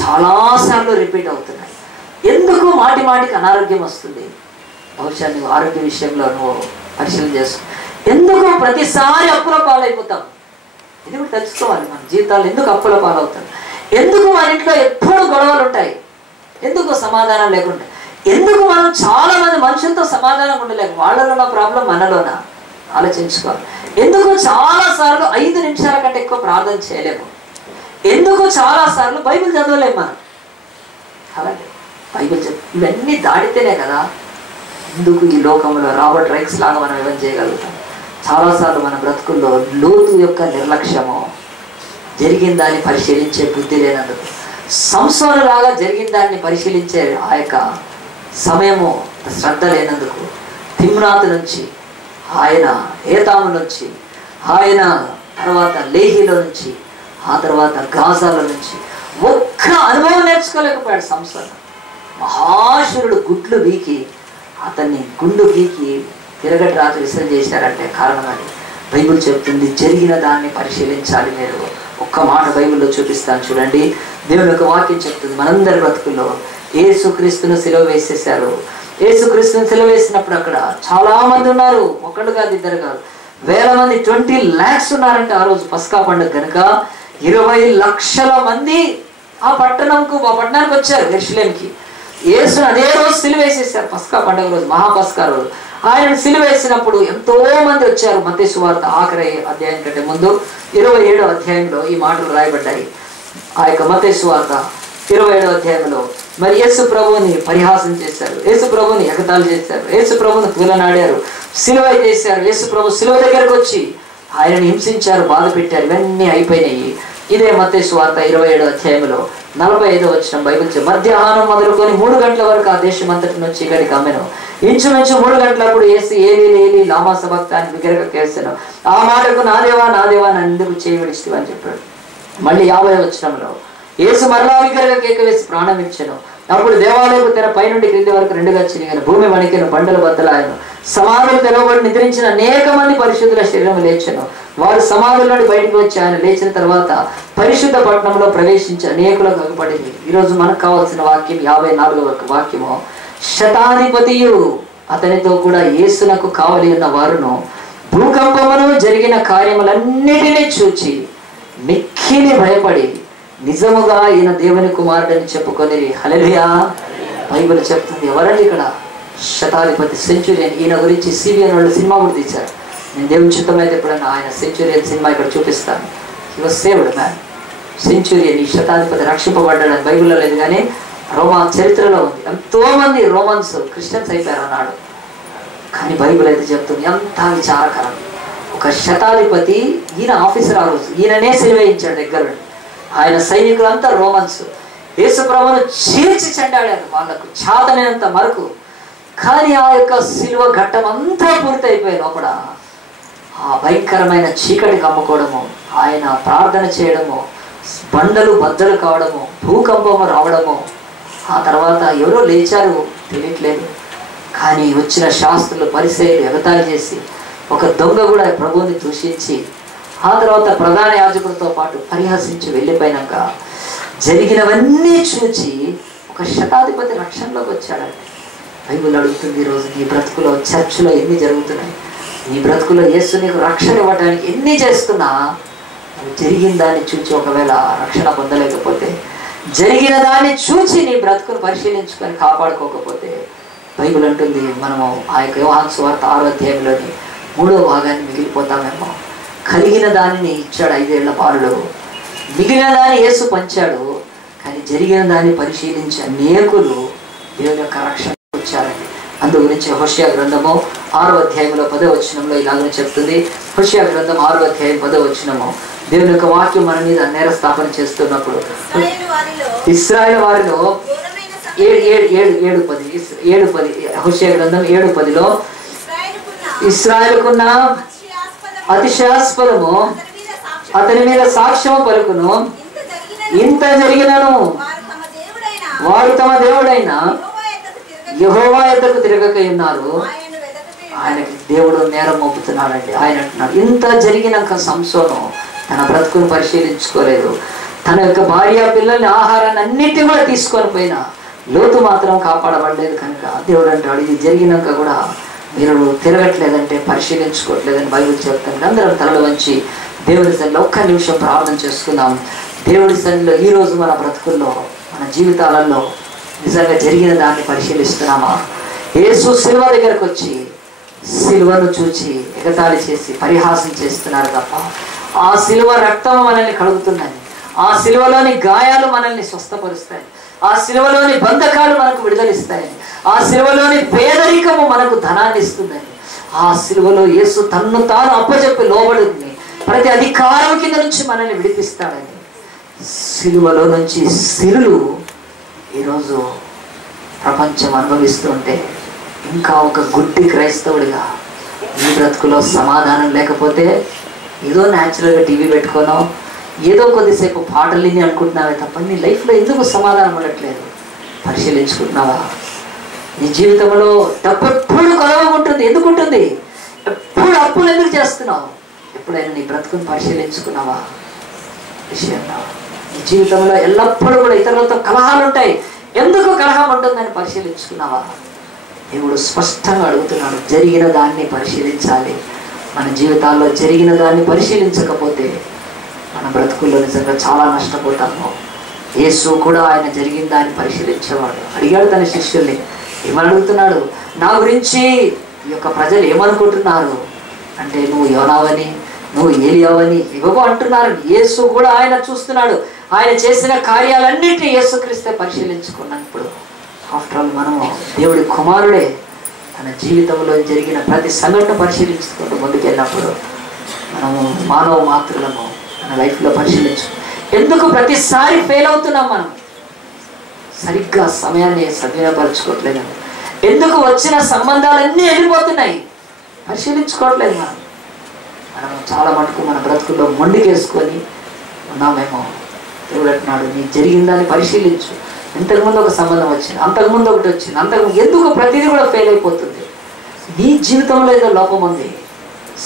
చాలాసార్లు రిపీట్ అవుతున్నాయి. ఎందుకు మాటి మాటికి అనారోగ్యం వస్తుంది? బహుశా నువ్వు ఆరోగ్య విషయంలో నువ్వు పరిశీలన చేసుకో. ఎందుకు ప్రతిసారి అప్పుల పాలైపోతాం? ఇది కూడా తెలుసుకోవాలి. మన జీవితాలు ఎందుకు అప్పుల పాలవుతాం? ఎందుకు మన ఇంట్లో ఎప్పుడు గొడవలు ఉంటాయి? ఎందుకు సమాధానం లేకుండా? ఎందుకు మనం చాలా మంది మనుషులతో సమాధానం ఉండలేక, వాళ్ళలోన ప్రాబ్లం మనలోనా? ఆలోచించుకోవాలి. ఎందుకు చాలాసార్లు 5 నిమిషాల కంటే ఎక్కువ ప్రార్థన చేయలేము? ఎందుకు చాలాసార్లు బైబిల్ చదవలేము మనం? అలాగే బైబిల్ ఇవన్నీ దాటితేనే కదా ఎందుకు ఈ లోకంలో రాబర్ట్ రైట్స్ లాగా మనం ఏమని చేయగలుగుతాం? చాలాసార్లు మన బ్రతుకుల్లో లోతు యొక్క నిర్లక్ష్యము, జరిగిన దాన్ని పరిశీలించే బుద్ధి లేనందుకు, సంసోను లాగా జరిగిన దాన్ని పరిశీలించే ఆ యొక్క సమయము శ్రద్ధ లేనందుకు, తిమ్నాతు నుంచి ఆయన ఏతాము నుంచి, ఆయన తర్వాత లేహీలో నుంచి, ఆ తర్వాత గాజాల నుంచి ఒక్క అనుభవం నేర్చుకోలేకపోయాడు సంసోను. మహాశురుడు గుడ్లు వీకి అతన్ని గుండు గీకి తిరగటి రాత్రి విసర్జన చేశారంటే కారణం అది బైబిల్ చెప్తుంది. జరిగిన దాన్ని పరిశీలించాలి. మీరు ఒక్క మాట బైబిల్లో చూపిస్తాను చూడండి. దేవుని యొక్క వాక్యం చెప్తుంది, మనందరి బ్రతుకుల్లో యేసుక్రీస్తును సిలువ వేసేశారు. యేసుక్రీస్తును సిలువ వేసినప్పుడు అక్కడ చాలా మంది ఉన్నారు, ఒకళ్ళు కాదు, ఇద్దరు కాదు, వేల మంది, 20 lakhs ఉన్నారంటే ఆ రోజు పస్కా పండుగ కనుక 20 లక్షల మంది ఆ పట్టణానికి వచ్చారు, యెరూషలేముకి. యేసును అదే రోజు సిలువ వేసేసారు, పస్కా పండుగ రోజు, మహాపస్కా రోజు. ఆయనను సిలువ వేసినప్పుడు ఎంతో మంది వచ్చారు. మత్తయి సువార్త ఆఖరి అధ్యాయం కంటే ముందు 27వ అధ్యాయంలో ఈ మాటలు రాయబడ్డాయి. ఆ యొక్క మత్తయి సువార్త 27వ అధ్యాయంలో మరి యేసు ప్రభువుని పరిహాసం చేశారు, యేసు ప్రభువుని ఎగతాళి చేశారు, యేసు ప్రభువుని తూలనాడారు, సిలువ చేశారు. యేసు ప్రభు సిలువ దగ్గరకు వచ్చి ఆయనను హింసించారు, బాధ పెట్టారు. ఇవన్నీ అయిపోయినాయి. ఇదే మత్తయి సువార్త 27వ అధ్యాయంలో 45వ వచనం బైబిల్ మధ్యాహ్నం మొదలుకొని 3 గంటల వరకు ఆ దేశం అంతటి నుంచి ఇక్కడికి కమ్మెను. ఇంచుమించు 3 గంటలప్పుడు యేసు ఏలీ ఏలీ లామా సబక్తాని బిగ్గరగా కేసాను. ఆ మాటకు నా దేవా నన్ను ఎందుకు చేయి విడిచితివి అని చెప్పాడు. మళ్ళీ 50వ వచనంలో యేసు మరలా బిగ్గరగా కేక వేసి ప్రాణం ఇచ్చెను. అప్పుడు దేవాలయపు తెర పైనుండి క్రింది వరకు 2గా చిరిగాను, భూమి వణికెను, బండలు బద్దలాయను, సమాధులు తెరవబడి నిద్రించిన అనేక మంది పరిశుద్ధుల శరీరం లేచెను. వారు సమాధుల నుండి బయటకు వచ్చి ఆయన లేచిన తర్వాత పరిశుద్ధ పట్టణంలో ప్రవేశించి అనేకులకు అగుపడింది. ఈరోజు మనకు కావాల్సిన వాక్యం 54వ వాక్యము, శతాధిపతియు అతనితో కూడా యేసునకు కావలి ఉన్న వారును భూకంపమును జరిగిన కార్యములన్నిటినీ చూచి మిక్కిలి భయపడి నిజముగా ఈయన దేవుని కుమారుడని చెప్పుకొని హల్లెలూయా. బైబిల్ చెప్తుంది. ఎవరండి ఇక్కడ? శతాధిపతి, సెంచురియన్. ఈయన గురించి సిబిఎన్ వాళ్ళు సినిమా కూడా తీశారు. నేను దేవుని చిత్తమైతే ఎప్పుడైనా ఆయన సెంచురియన్ సినిమా ఇక్కడ చూపిస్తాను. He was saved man. Centurion, ఈ శతాధిపతి రక్షింపబడ్డాడు. బైబిల్లో లేదు కానీ రోమా చరిత్రలో ఉంది. ఎంతో మంది రోమన్స్ క్రిస్టియన్స్ అయిపోయారు అన్నాడు. కానీ బైబిల్ అయితే చెప్తుంది ఎంత విచారకరం. ఒక శతాధిపతి, ఈయన ఆఫీసర్ ఆ రోజు, ఈయననే సిలువేయించాడు దగ్గర. ఆయన సైనికులంతా రోమన్స్. యేసుప్రభువును చీల్చి చెండాడారు, వాళ్ళకు చాతనేంత వరకు. కానీ ఆ యొక్క సిలువ ఘట్టం అంతా పూర్తయిపోయే లోపల ఆ భయంకరమైన చీకటి కమ్ముకోవడము, ఆయన ప్రార్థన చేయడము, బండలు బద్దలు కావడము, భూకంపము రావడము, ఆ తర్వాత ఎవరో లేచారు తెలియట్లేదు. కానీ వచ్చిన శాస్త్రులు పరిసయ్యులు ఎగతాళి చేసి, ఒక దొంగ కూడా ప్రభువుని దూషించి, ఆ తర్వాత ప్రధాన యాజకులతో పాటు పరిహసించి వెళ్ళిపోయినాక జరిగినవన్నీ చూచి ఒక శతాధిపతి రక్షణలోకి వచ్చాడండి. బైబిల్ అడుగుతుంది, ఈరోజు నీ బ్రతుకులో చర్చిలో ఎన్ని జరుగుతున్నాయి, నీ బ్రతుకులో యేసు నీకు రక్షణ ఇవ్వడానికి ఎన్ని చేస్తున్నా, నువ్వు జరిగిన దాన్ని చూచి ఒకవేళ రక్షణ పొందలేకపోతే, జరిగిన దాన్ని చూచి నీ బ్రతుకును పరిశీలించుకొని కాపాడుకోకపోతే, బైబిల్ అంటుంది మనము ఆ యొక్క యోహాను సువార్త 6వ అధ్యాయంలోని 3వ భాగాన్ని మిగిలిపోతామేమో. కలిగిన దానిని ఇచ్చాడు 5 ఏళ్ల బాలుడు, మిగిలిన దాన్ని యేసు పంచాడు. కానీ జరిగిన దాన్ని పరిశీలించి అనేకులు దేవుని యొక్క రక్షణ వచ్చారండి. అందు గురించి హోషేయ గ్రంథము 6వ అధ్యాయంలో 10వ వచనంలో ఇలాగనే చెప్తుంది. హోషేయ గ్రంథం 6వ అధ్యాయం 10వ వచనము, దేవుని యొక్క వాక్యం మన మీద నేర స్థాపన చేస్తున్నప్పుడు, ఇశ్రాయేలు వారిలో 7:10 హోషేయ గ్రంథం 7:10లో ఇశ్రాయేలుకున్న అతిశయాస్పదము అతని మీద సాక్ష్యము పలుకును, ఇంత జరిగినను వారు తమ దేవుడైన యెహోవా యొద్దకు తిరగక ఉన్నారు. ఆయనకి దేవుడు నేరం మోపుతున్నాడండి. ఆయన అంటున్నాడు, ఇంత జరిగినాక సంసోను తన బ్రతుకును పరిశీలించుకోలేదు. తన యొక్క భార్య పిల్లల్ని ఆహారాన్ని అన్నిటి కూడా తీసుకొని పోయినా లోతు మాత్రం కాపాడబడలేదు. కనుక దేవుడు అంటాడు, ఇది జరిగినాక కూడా మీరు తిరగట్లేదంటే, పరిశీలించుకోవట్లేదని బైబిల్ చెప్తాను. అందరం తలలు వంచి దేవుడి సన్నిధిలో ఒక్క నిమిషం ప్రార్థన చేసుకుందాం. దేవుడి సన్నిధిలో ఈరోజు మన బ్రతుకుల్లో, మన జీవితాలలో నిజంగా జరిగిన దాన్ని పరిశీలిస్తున్నామా? యేసు సిలువ దగ్గరకు వచ్చి సిలువను చూచి ఎగతాళి చేసి పరిహాసం చేస్తున్నారు తప్ప, ఆ సిలువ రక్తం మనల్ని కడుగుతుందని, ఆ సిలువలోని గాయాలు మనల్ని స్వస్థపరుస్తాయి, ఆ సిలువలోని బంధకాలు మనకు విడుదలిస్తాయి, ఆ సిలువలోని పేదరికము మనకు ధనాన్ని ఇస్తుందని, ఆ సిలువలో యేసు తన్ను తాను అప్పచెప్పి లోబడింది ప్రతి అధికారం కింద నుంచి మనల్ని విడిపిస్తాడని, సిలువలో నుంచి సిరులు ఈరోజు ప్రపంచం అనుభవిస్తుంటే, ఇంకా ఒక గుడ్డి క్రైస్తవుడిగా ఈ బ్రతుకులో సమాధానం లేకపోతే, ఏదో న్యాచురల్గా టీవీ పెట్టుకోనో ఏదో కొద్దిసేపు పాటలు విని అనుకుంటున్నావే తప్ప నీ లైఫ్లో ఎందుకు సమాధానం ఉండట్లేదు? పరిశీలించుకుంటున్నావా? నీ జీవితంలో డబ్బు ఎప్పుడు కొలవగా ఉంటుంది. ఎందుకు ఉంటుంది? ఎప్పుడు అప్పులు ఎందుకు చేస్తున్నావు? ఎప్పుడైనా నీ బ్రతుకుని పరిశీలించుకున్నావా? విషయంలో నీ జీవితంలో ఎల్లప్పుడూ కూడా ఇతరులతో కలహాలు ఉంటాయి. ఎందుకు కలహం ఉంటుందని పరిశీలించుకున్నావా? దేవుడు స్పష్టంగా అడుగుతున్నాడు, జరిగిన దాన్ని పరిశీలించాలి. మన జీవితాల్లో జరిగిన దాన్ని పరిశీలించకపోతే మన బ్రతుకుల్లో నిజంగా చాలా నష్టపోతాము. యేసు కూడా ఆయన జరిగిన దాన్ని పరిశీలించేవాడు. అడిగాడు తన శిష్యుల్ని, ఏమని అడుగుతున్నాడు? నా గురించి ఈ యొక్క ప్రజలు ఏమనుకుంటున్నారు అంటే, నువ్వు యోనావని, నువ్వు ఏలియావని ఇవ్వబో అంటున్నారు. యేసు కూడా ఆయన చూస్తున్నాడు. ఆయన చేసిన కార్యాలన్నింటినీ యేసుక్రీస్తే పరిశీలించుకున్నప్పుడు, ఆఫ్టర్ ఆల్ మనము దేవుడి కుమారుడే. తన జీవితంలో జరిగిన ప్రతి సంఘటన పరిశీలించుకుంటూ ముందుకెళ్ళినప్పుడు మనము మానవ మాత్రులము మన లైఫ్లో పరిశీలించు. ఎందుకు ప్రతిసారి ఫెయిల్ అవుతున్నాం? మనం సరిగ్గా సమయాన్ని సద్వినియోగపరచుకోవట్లేదు. ఎందుకు వచ్చిన సంబంధాలన్నీ వెళ్ళిపోతున్నాయి? పరిశీలించుకోవట్లేదు. మనం చాలా మటుకు మన బ్రతుకుల్లో మొండికేసుకొని ఉన్నామేమో. దేవుడు అంటున్నాడు, నీ జరిగిన దాన్ని పరిశీలించు. ఇంతకుముందు ఒక సంబంధం వచ్చింది, అంతకుముందు ఒకటి వచ్చింది, ఎందుకు ప్రతిదీ కూడా ఫెయిల్ అయిపోతుంది? నీ జీవితంలో ఏదో లోపం ఉంది.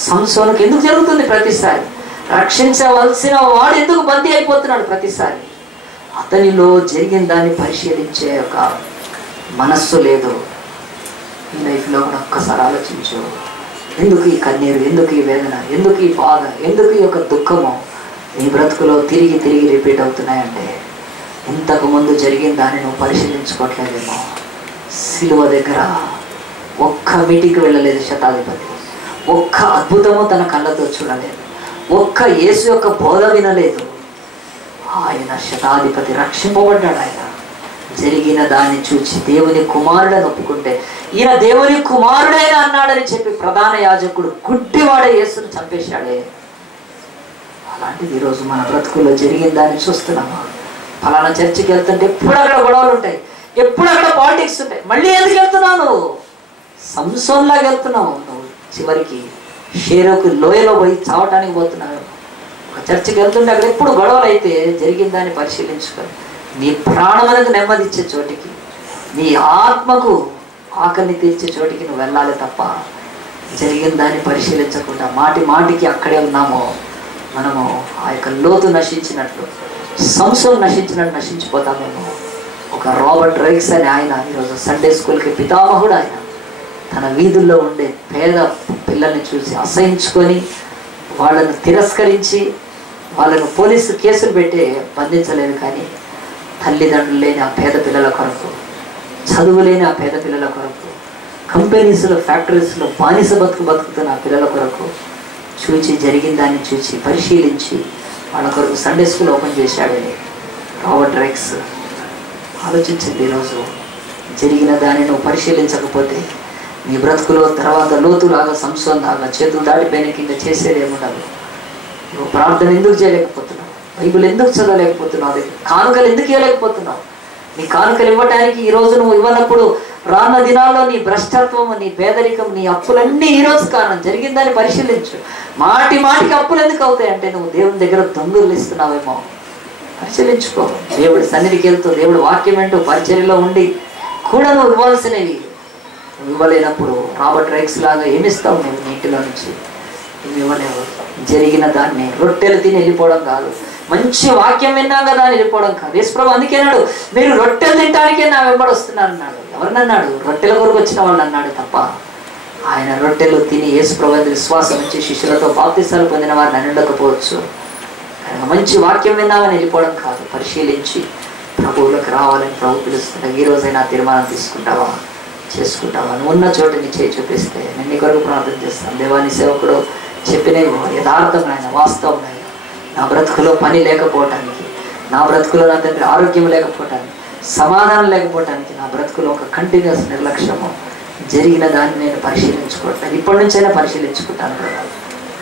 సంసోనుకు ఎందుకు జరుగుతుంది ప్రతిసారి? రక్షించవలసిన వాడు ఎందుకు బందీ అయిపోతున్నాడు ప్రతిసారి? అతనిలో జరిగిన దాన్ని పరిశీలించే ఒక మనస్సు లేదు. ఈ లైఫ్లో కూడా ఒక్కసారి ఆలోచించు. ఎందుకు ఈ కన్నీరు, ఎందుకు ఈ వేదన, ఎందుకు ఈ బాధ, ఎందుకు ఈ యొక్క దుఃఖము నీ బ్రతుకులో తిరిగి తిరిగి రిపీట్ అవుతున్నాయంటే, ఇంతకుముందు జరిగిన దాన్ని నువ్వు పరిశీలించుకోవట్లేదేమో. సిలువ దగ్గర ఒక్క మీటింగ్కి వెళ్ళలేదు శతాధిపతి, ఒక్క అద్భుతము తన కళ్ళతో చూడలేదు, ఒక్క యేసు యొక్క బోధ వినలేదు. ఆయన శతాధిపతి రక్షింపబడ్డాడు. ఆయన జరిగిన దాన్ని చూచి దేవుని కుమారుడని ఒప్పుకుంటే, ఈయన దేవుని కుమారుడైన అన్నాడని చెప్పి ప్రధాన యాజకుడు గుడ్డివాడే యేసును చంపేశాడే. అలాంటిది ఈరోజు మన బ్రతుకుల్లో జరిగిన దాన్ని చూస్తున్నామా? ఫలానా చర్చికి వెళ్తుంటే ఎప్పుడు అక్కడ గొడవలు ఉంటాయి, ఎప్పుడు అక్కడ పాలిటిక్స్ ఉంటాయి. మళ్ళీ ఎందుకు వెళ్తున్నావు? నువ్వు సంసోన్లాగా వెళ్తున్నావు. నువ్వు చివరికి షేరోకు లోయలో పోయి చావటానికి పోతున్నావు. ఒక చర్చికి వెళ్తుంటే అక్కడ ఎప్పుడు గొడవలు అయితే జరిగిన దాన్ని పరిశీలించుకొని నీ ప్రాణములకు నెమ్మదిచ్చే చోటికి, నీ ఆత్మకు ఆకలిని తీర్చే చోటికి నువ్వు వెళ్ళాలి తప్ప జరిగిన దాన్ని పరిశీలించకుండా మాటి మాటికి అక్కడే ఉన్నామో మనము ఆ యొక్క లోతు నశించినట్లు, సంసోను నశించినట్టు నశించిపోతామేమో. ఒక రాబర్ట్ రైక్స్ అనే ఆయన ఈరోజు సండే స్కూల్కి పితామహుడు. ఆయన తన వీధుల్లో ఉండే పేద పిల్లల్ని చూసి అసహించుకొని వాళ్ళను తిరస్కరించి వాళ్ళను పోలీసు కేసులు పెట్టి బంధించలేదు. కానీ తల్లిదండ్రులు లేని ఆ పేద పిల్లల కొరకు, చదువు లేని ఆ పేద పిల్లల కొరకు, కంపెనీస్లో ఫ్యాక్టరీస్లో బానిస బతుకుతున్న ఆ పిల్లల కొరకు చూచి జరిగిన దాన్ని చూచి పరిశీలించి వాళ్ళ కొరకు సండే స్కూల్ ఓపెన్ చేశాడని రాబర్ట్ రైక్స్. ఆలోచించింది. ఈరోజు జరిగిన దాన్ని నువ్వు పరిశీలించకపోతే నీ బ్రతుకులో తర్వాత లోతులాగా సంసోన్ లాగా చేతులు దాటిపోయిన కింద చేసేది ఏముండదు. నువ్వు ప్రార్థన ఎందుకు చేయలేకపోతున్నావు? బైబిల్ ఎందుకు చదవలేకపోతున్నావు? కానుకలు ఎందుకు ఇవ్వలేకపోతున్నావు? నీ కానుకలు ఇవ్వటానికి ఈరోజు నువ్వు ఇవ్వనప్పుడు రాన్న దినాల్లో నీ భ్రష్టత్వము, నీ పేదరికం, నీ అప్పులన్నీ ఈరోజు కారణం. జరిగిందని పరిశీలించు. మాటి మాటికి అప్పులు ఎందుకు అవుతాయి అంటే నువ్వు దేవుని దగ్గర దొంగలు ఇస్తున్నావేమో. పరిశీలించుకో. దేవుడి సన్నిధికి వెళ్తూ దేవుడు వాక్యం ఏంటో పరిచర్యలో ఉండి కూడా నువ్వు ఇవ్వాల్సినవి నువ్వు ఇవ్వలేనప్పుడు రాబర్ట్ రైక్స్ లాగా ఏమిస్తావు? నువ్వు నీటిలో నుంచి నువ్వు ఇవ్వలేవు. జరిగిన దాన్ని రొట్టెలు తిని వెళ్ళిపోవడం కాదు, మంచి వాక్యం విన్నాం కదా అని వెళ్ళిపోవడం కాదు. యేసుప్రభు అందుకే అన్నాడు, మీరు రొట్టెలు తినడానికే నా వెంబడి వస్తున్నారు అన్నాడు. ఎవరినన్నాడు? రొట్టెల కొరకు వచ్చిన వాళ్ళు అన్నాడు తప్ప ఆయన రొట్టెలు తిని యేసుప్రభు విశ్వాసం నుంచి శిష్యులతో బాప్తిసాలు పొందిన వారిని అని ఉండకపోవచ్చు. మంచి వాక్యం విన్నామని వెళ్ళిపోవడం కాదు, పరిశీలించి ప్రభువులకు రావాలని ప్రభు పిలుస్తున్నా. ఈ రోజైనా తీర్మానం తీసుకుంటావా, చేసుకుంటావా? నువ్వు ఉన్న చోట నీ చేయి చూపిస్తే నేను నీ కొరకు ప్రార్థన చేస్తాను. దేవాని సేవకుడు చెప్పినవి యథార్థమైన వాస్తవమైన నా బ్రతుకులో పని లేకపోవటానికి, నా బ్రతుకులో నా తండ్రి ఆరోగ్యం లేకపోవటానికి, సమాధానం లేకపోవటానికి, నా బ్రతుకులో ఒక కంటిన్యూస్ నిర్లక్ష్యము జరిగిన దాన్ని నేను పరిశీలించుకోవట్లేదు. ఇప్పటి నుంచైనా పరిశీలించుకుంటాను కదా.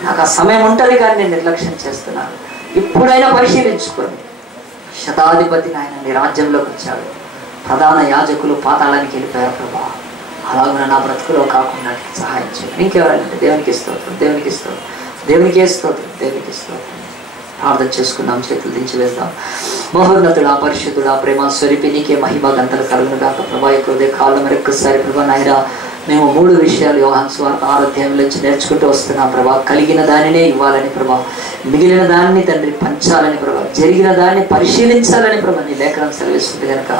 నాకు ఆ సమయం ఉంటుంది కానీ నేను నిర్లక్ష్యం చేస్తున్నాను. ఇప్పుడైనా పరిశీలించుకొని శతాధిపతి ఆయన నీ రాజ్యంలోకి వచ్చాడు. ప్రధాన యాజకులు పాతాళానికి వెళ్ళిపోయారు. ప్రభా అలాగే నా బ్రతుకులో కాకుండా సహాయం చేయండి. ఇంకెవరంటే దేవునికి స్తోత్రం, దేవునికి స్తోత్రం, దేవునికి స్తోత్రం, దేవునికి స్తోత్రం. ప్రార్థన చేసుకుందాం, చేతులు దించి వేద్దాం. మహోన్నతుడా, పరిశుద్ధుడా, ప్రేమ స్వరూపి నీకే మహిమ గంటలు కలుగును గాక. ప్రభా ఎక్కువ కాలం మరొక్కసారి ప్రభా నాయనా మేము 3 విషయాలు యోహాను సువార్త 6వ అధ్యాయం నుంచి నేర్చుకుంటూ వస్తున్నాం. ప్రభా కలిగిన దానినే ఇవ్వాలని ప్రభా, మిగిలిన దాన్ని తండ్రి పంచాలని ప్రభా, జరిగిన దాన్ని పరిశీలించాలని ప్రభా నీ లేఖనం సెలవిస్తుంది కనుక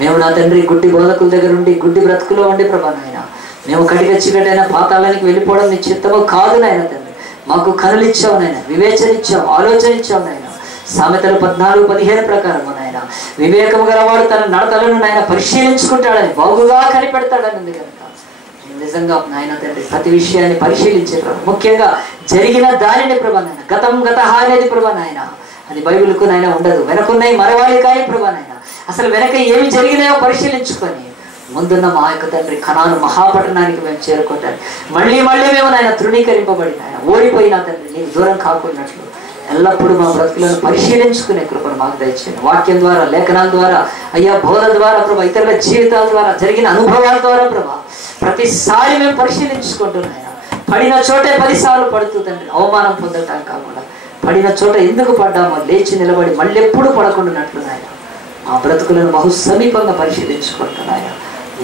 మేము నా తండ్రి గుడ్డి బోధకుల దగ్గర ఉండి గుడ్డి బ్రతుకులో ఉండి ప్రభా నాయన మేము కడిగ చీకటైన పాతాళానికి వెళ్ళిపోవడం నీ చిత్తము కాదు నాయన తండ్రి. మాకు కనులు ఇచ్చావు నాయన, వివేచన ఇచ్చావు, ఆలోచన ఇచ్చావు నాయన. సామెతలు 14:15 ప్రకారం నాయన వివేకము గలవాడు తన నడతలను నాయన పరిశీలించుకుంటాడని, బాగుగా కనిపెడతాడని ఉంది కనుక నిజంగా నాయన తండ్రి ప్రతి విషయాన్ని పరిశీలించే ప్రభా, ముఖ్యంగా జరిగిన దానిని ప్రభా నాయన, గతం గతహ అనేది ప్రభా నాయన అది బైబిల్కు నాయన ఉండదు. వెనకున్నాయి మరవాలి కానీ ప్రభా నాయన అసలు వెనక ఏమి జరిగినాయో పరిశీలించుకొని ముందున్న మా యొక్క తండ్రి కనాను మహాపట్టణానికి మేము చేరుకుంటాను. మళ్ళీ మళ్ళీ మేము నాయన తృణీకరింపబడి నాయన ఓడిపోయినా తండ్రి నీకు దూరం కాకున్నట్లు ఎల్లప్పుడూ మా బ్రతుకులను పరిశీలించుకునే కృపను మాకు దయచేయండి. వాక్యం ద్వారా, లేఖనాల ద్వారా, అయ్యా బోధ ద్వారా ప్రభా, ఇతరుల జీవితాల ద్వారా, జరిగిన అనుభవాల ద్వారా ప్రభా ప్రతిసారి మేము పరిశీలించుకుంటున్నాయన. పడిన చోటే 10 సార్లు పడుతూ తండ్రి అవమానం పొందటం కాకుండా పడిన చోట ఎందుకు పడ్డామో లేచి నిలబడి మళ్ళీ ఎప్పుడు పడకుండానట్లు నాయన మా బ్రతుకులను బహు సమీపంగా పరిశీలించుకుంటున్నాయన.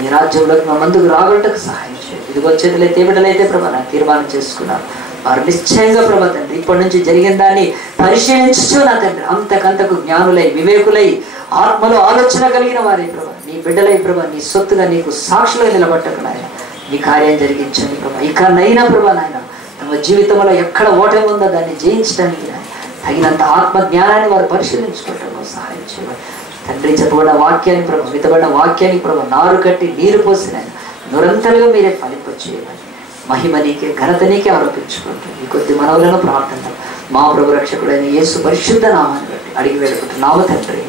ఈ రాజ్యంలోకి మా ముందుకు రాగొట్టకు సహాయం చేయండి. ఇదిగో చేతులైతే బిడ్డలైతే ప్రభా నాకు తీర్మానం చేసుకున్నారు. వారు నిశ్చయంగా ప్రభా తండ్రి ఇప్పటి నుంచి జరిగిన దాన్ని పరిశీలించు నా తండ్రి అంతకంతకు జ్ఞానులై, వివేకులై, ఆత్మలో ఆలోచన కలిగిన వారే ప్రభా నీ బిడ్డలై ప్రభా నీ సొత్తుగా నీకు సాక్షులుగా నిలబట్టకు నాయన నీ కార్యం జరిగించండి ప్రభా. ఇక నైనా ప్రభా నాయన తమ జీవితంలో ఎక్కడ ఓటమి ఉందో దాన్ని జయించడానికి తగినంత ఆత్మ జ్ఞానాన్ని వారు పరిశీలించుకోవటంలో సహాయం చేయాలి తండ్రి. చెప్పబడిన వాక్యాన్ని ప్రభా, విత్తబడిన వాక్యాన్ని ప్రభా నారు కట్టి నీరు పోసిన నిరంతరంగా మీరే ఫలింపచేయాలి. మహిమ నీకే, ఘనత నీకే ఆరోపించుకుంటూ ఈ కొద్ది మనవులను ప్రార్థన మా ప్రభు రక్షకుడైన యేసు పరిశుద్ధ నామాన్ని బట్టి అడిగి వేడుకుంటున్నాము తండ్రి.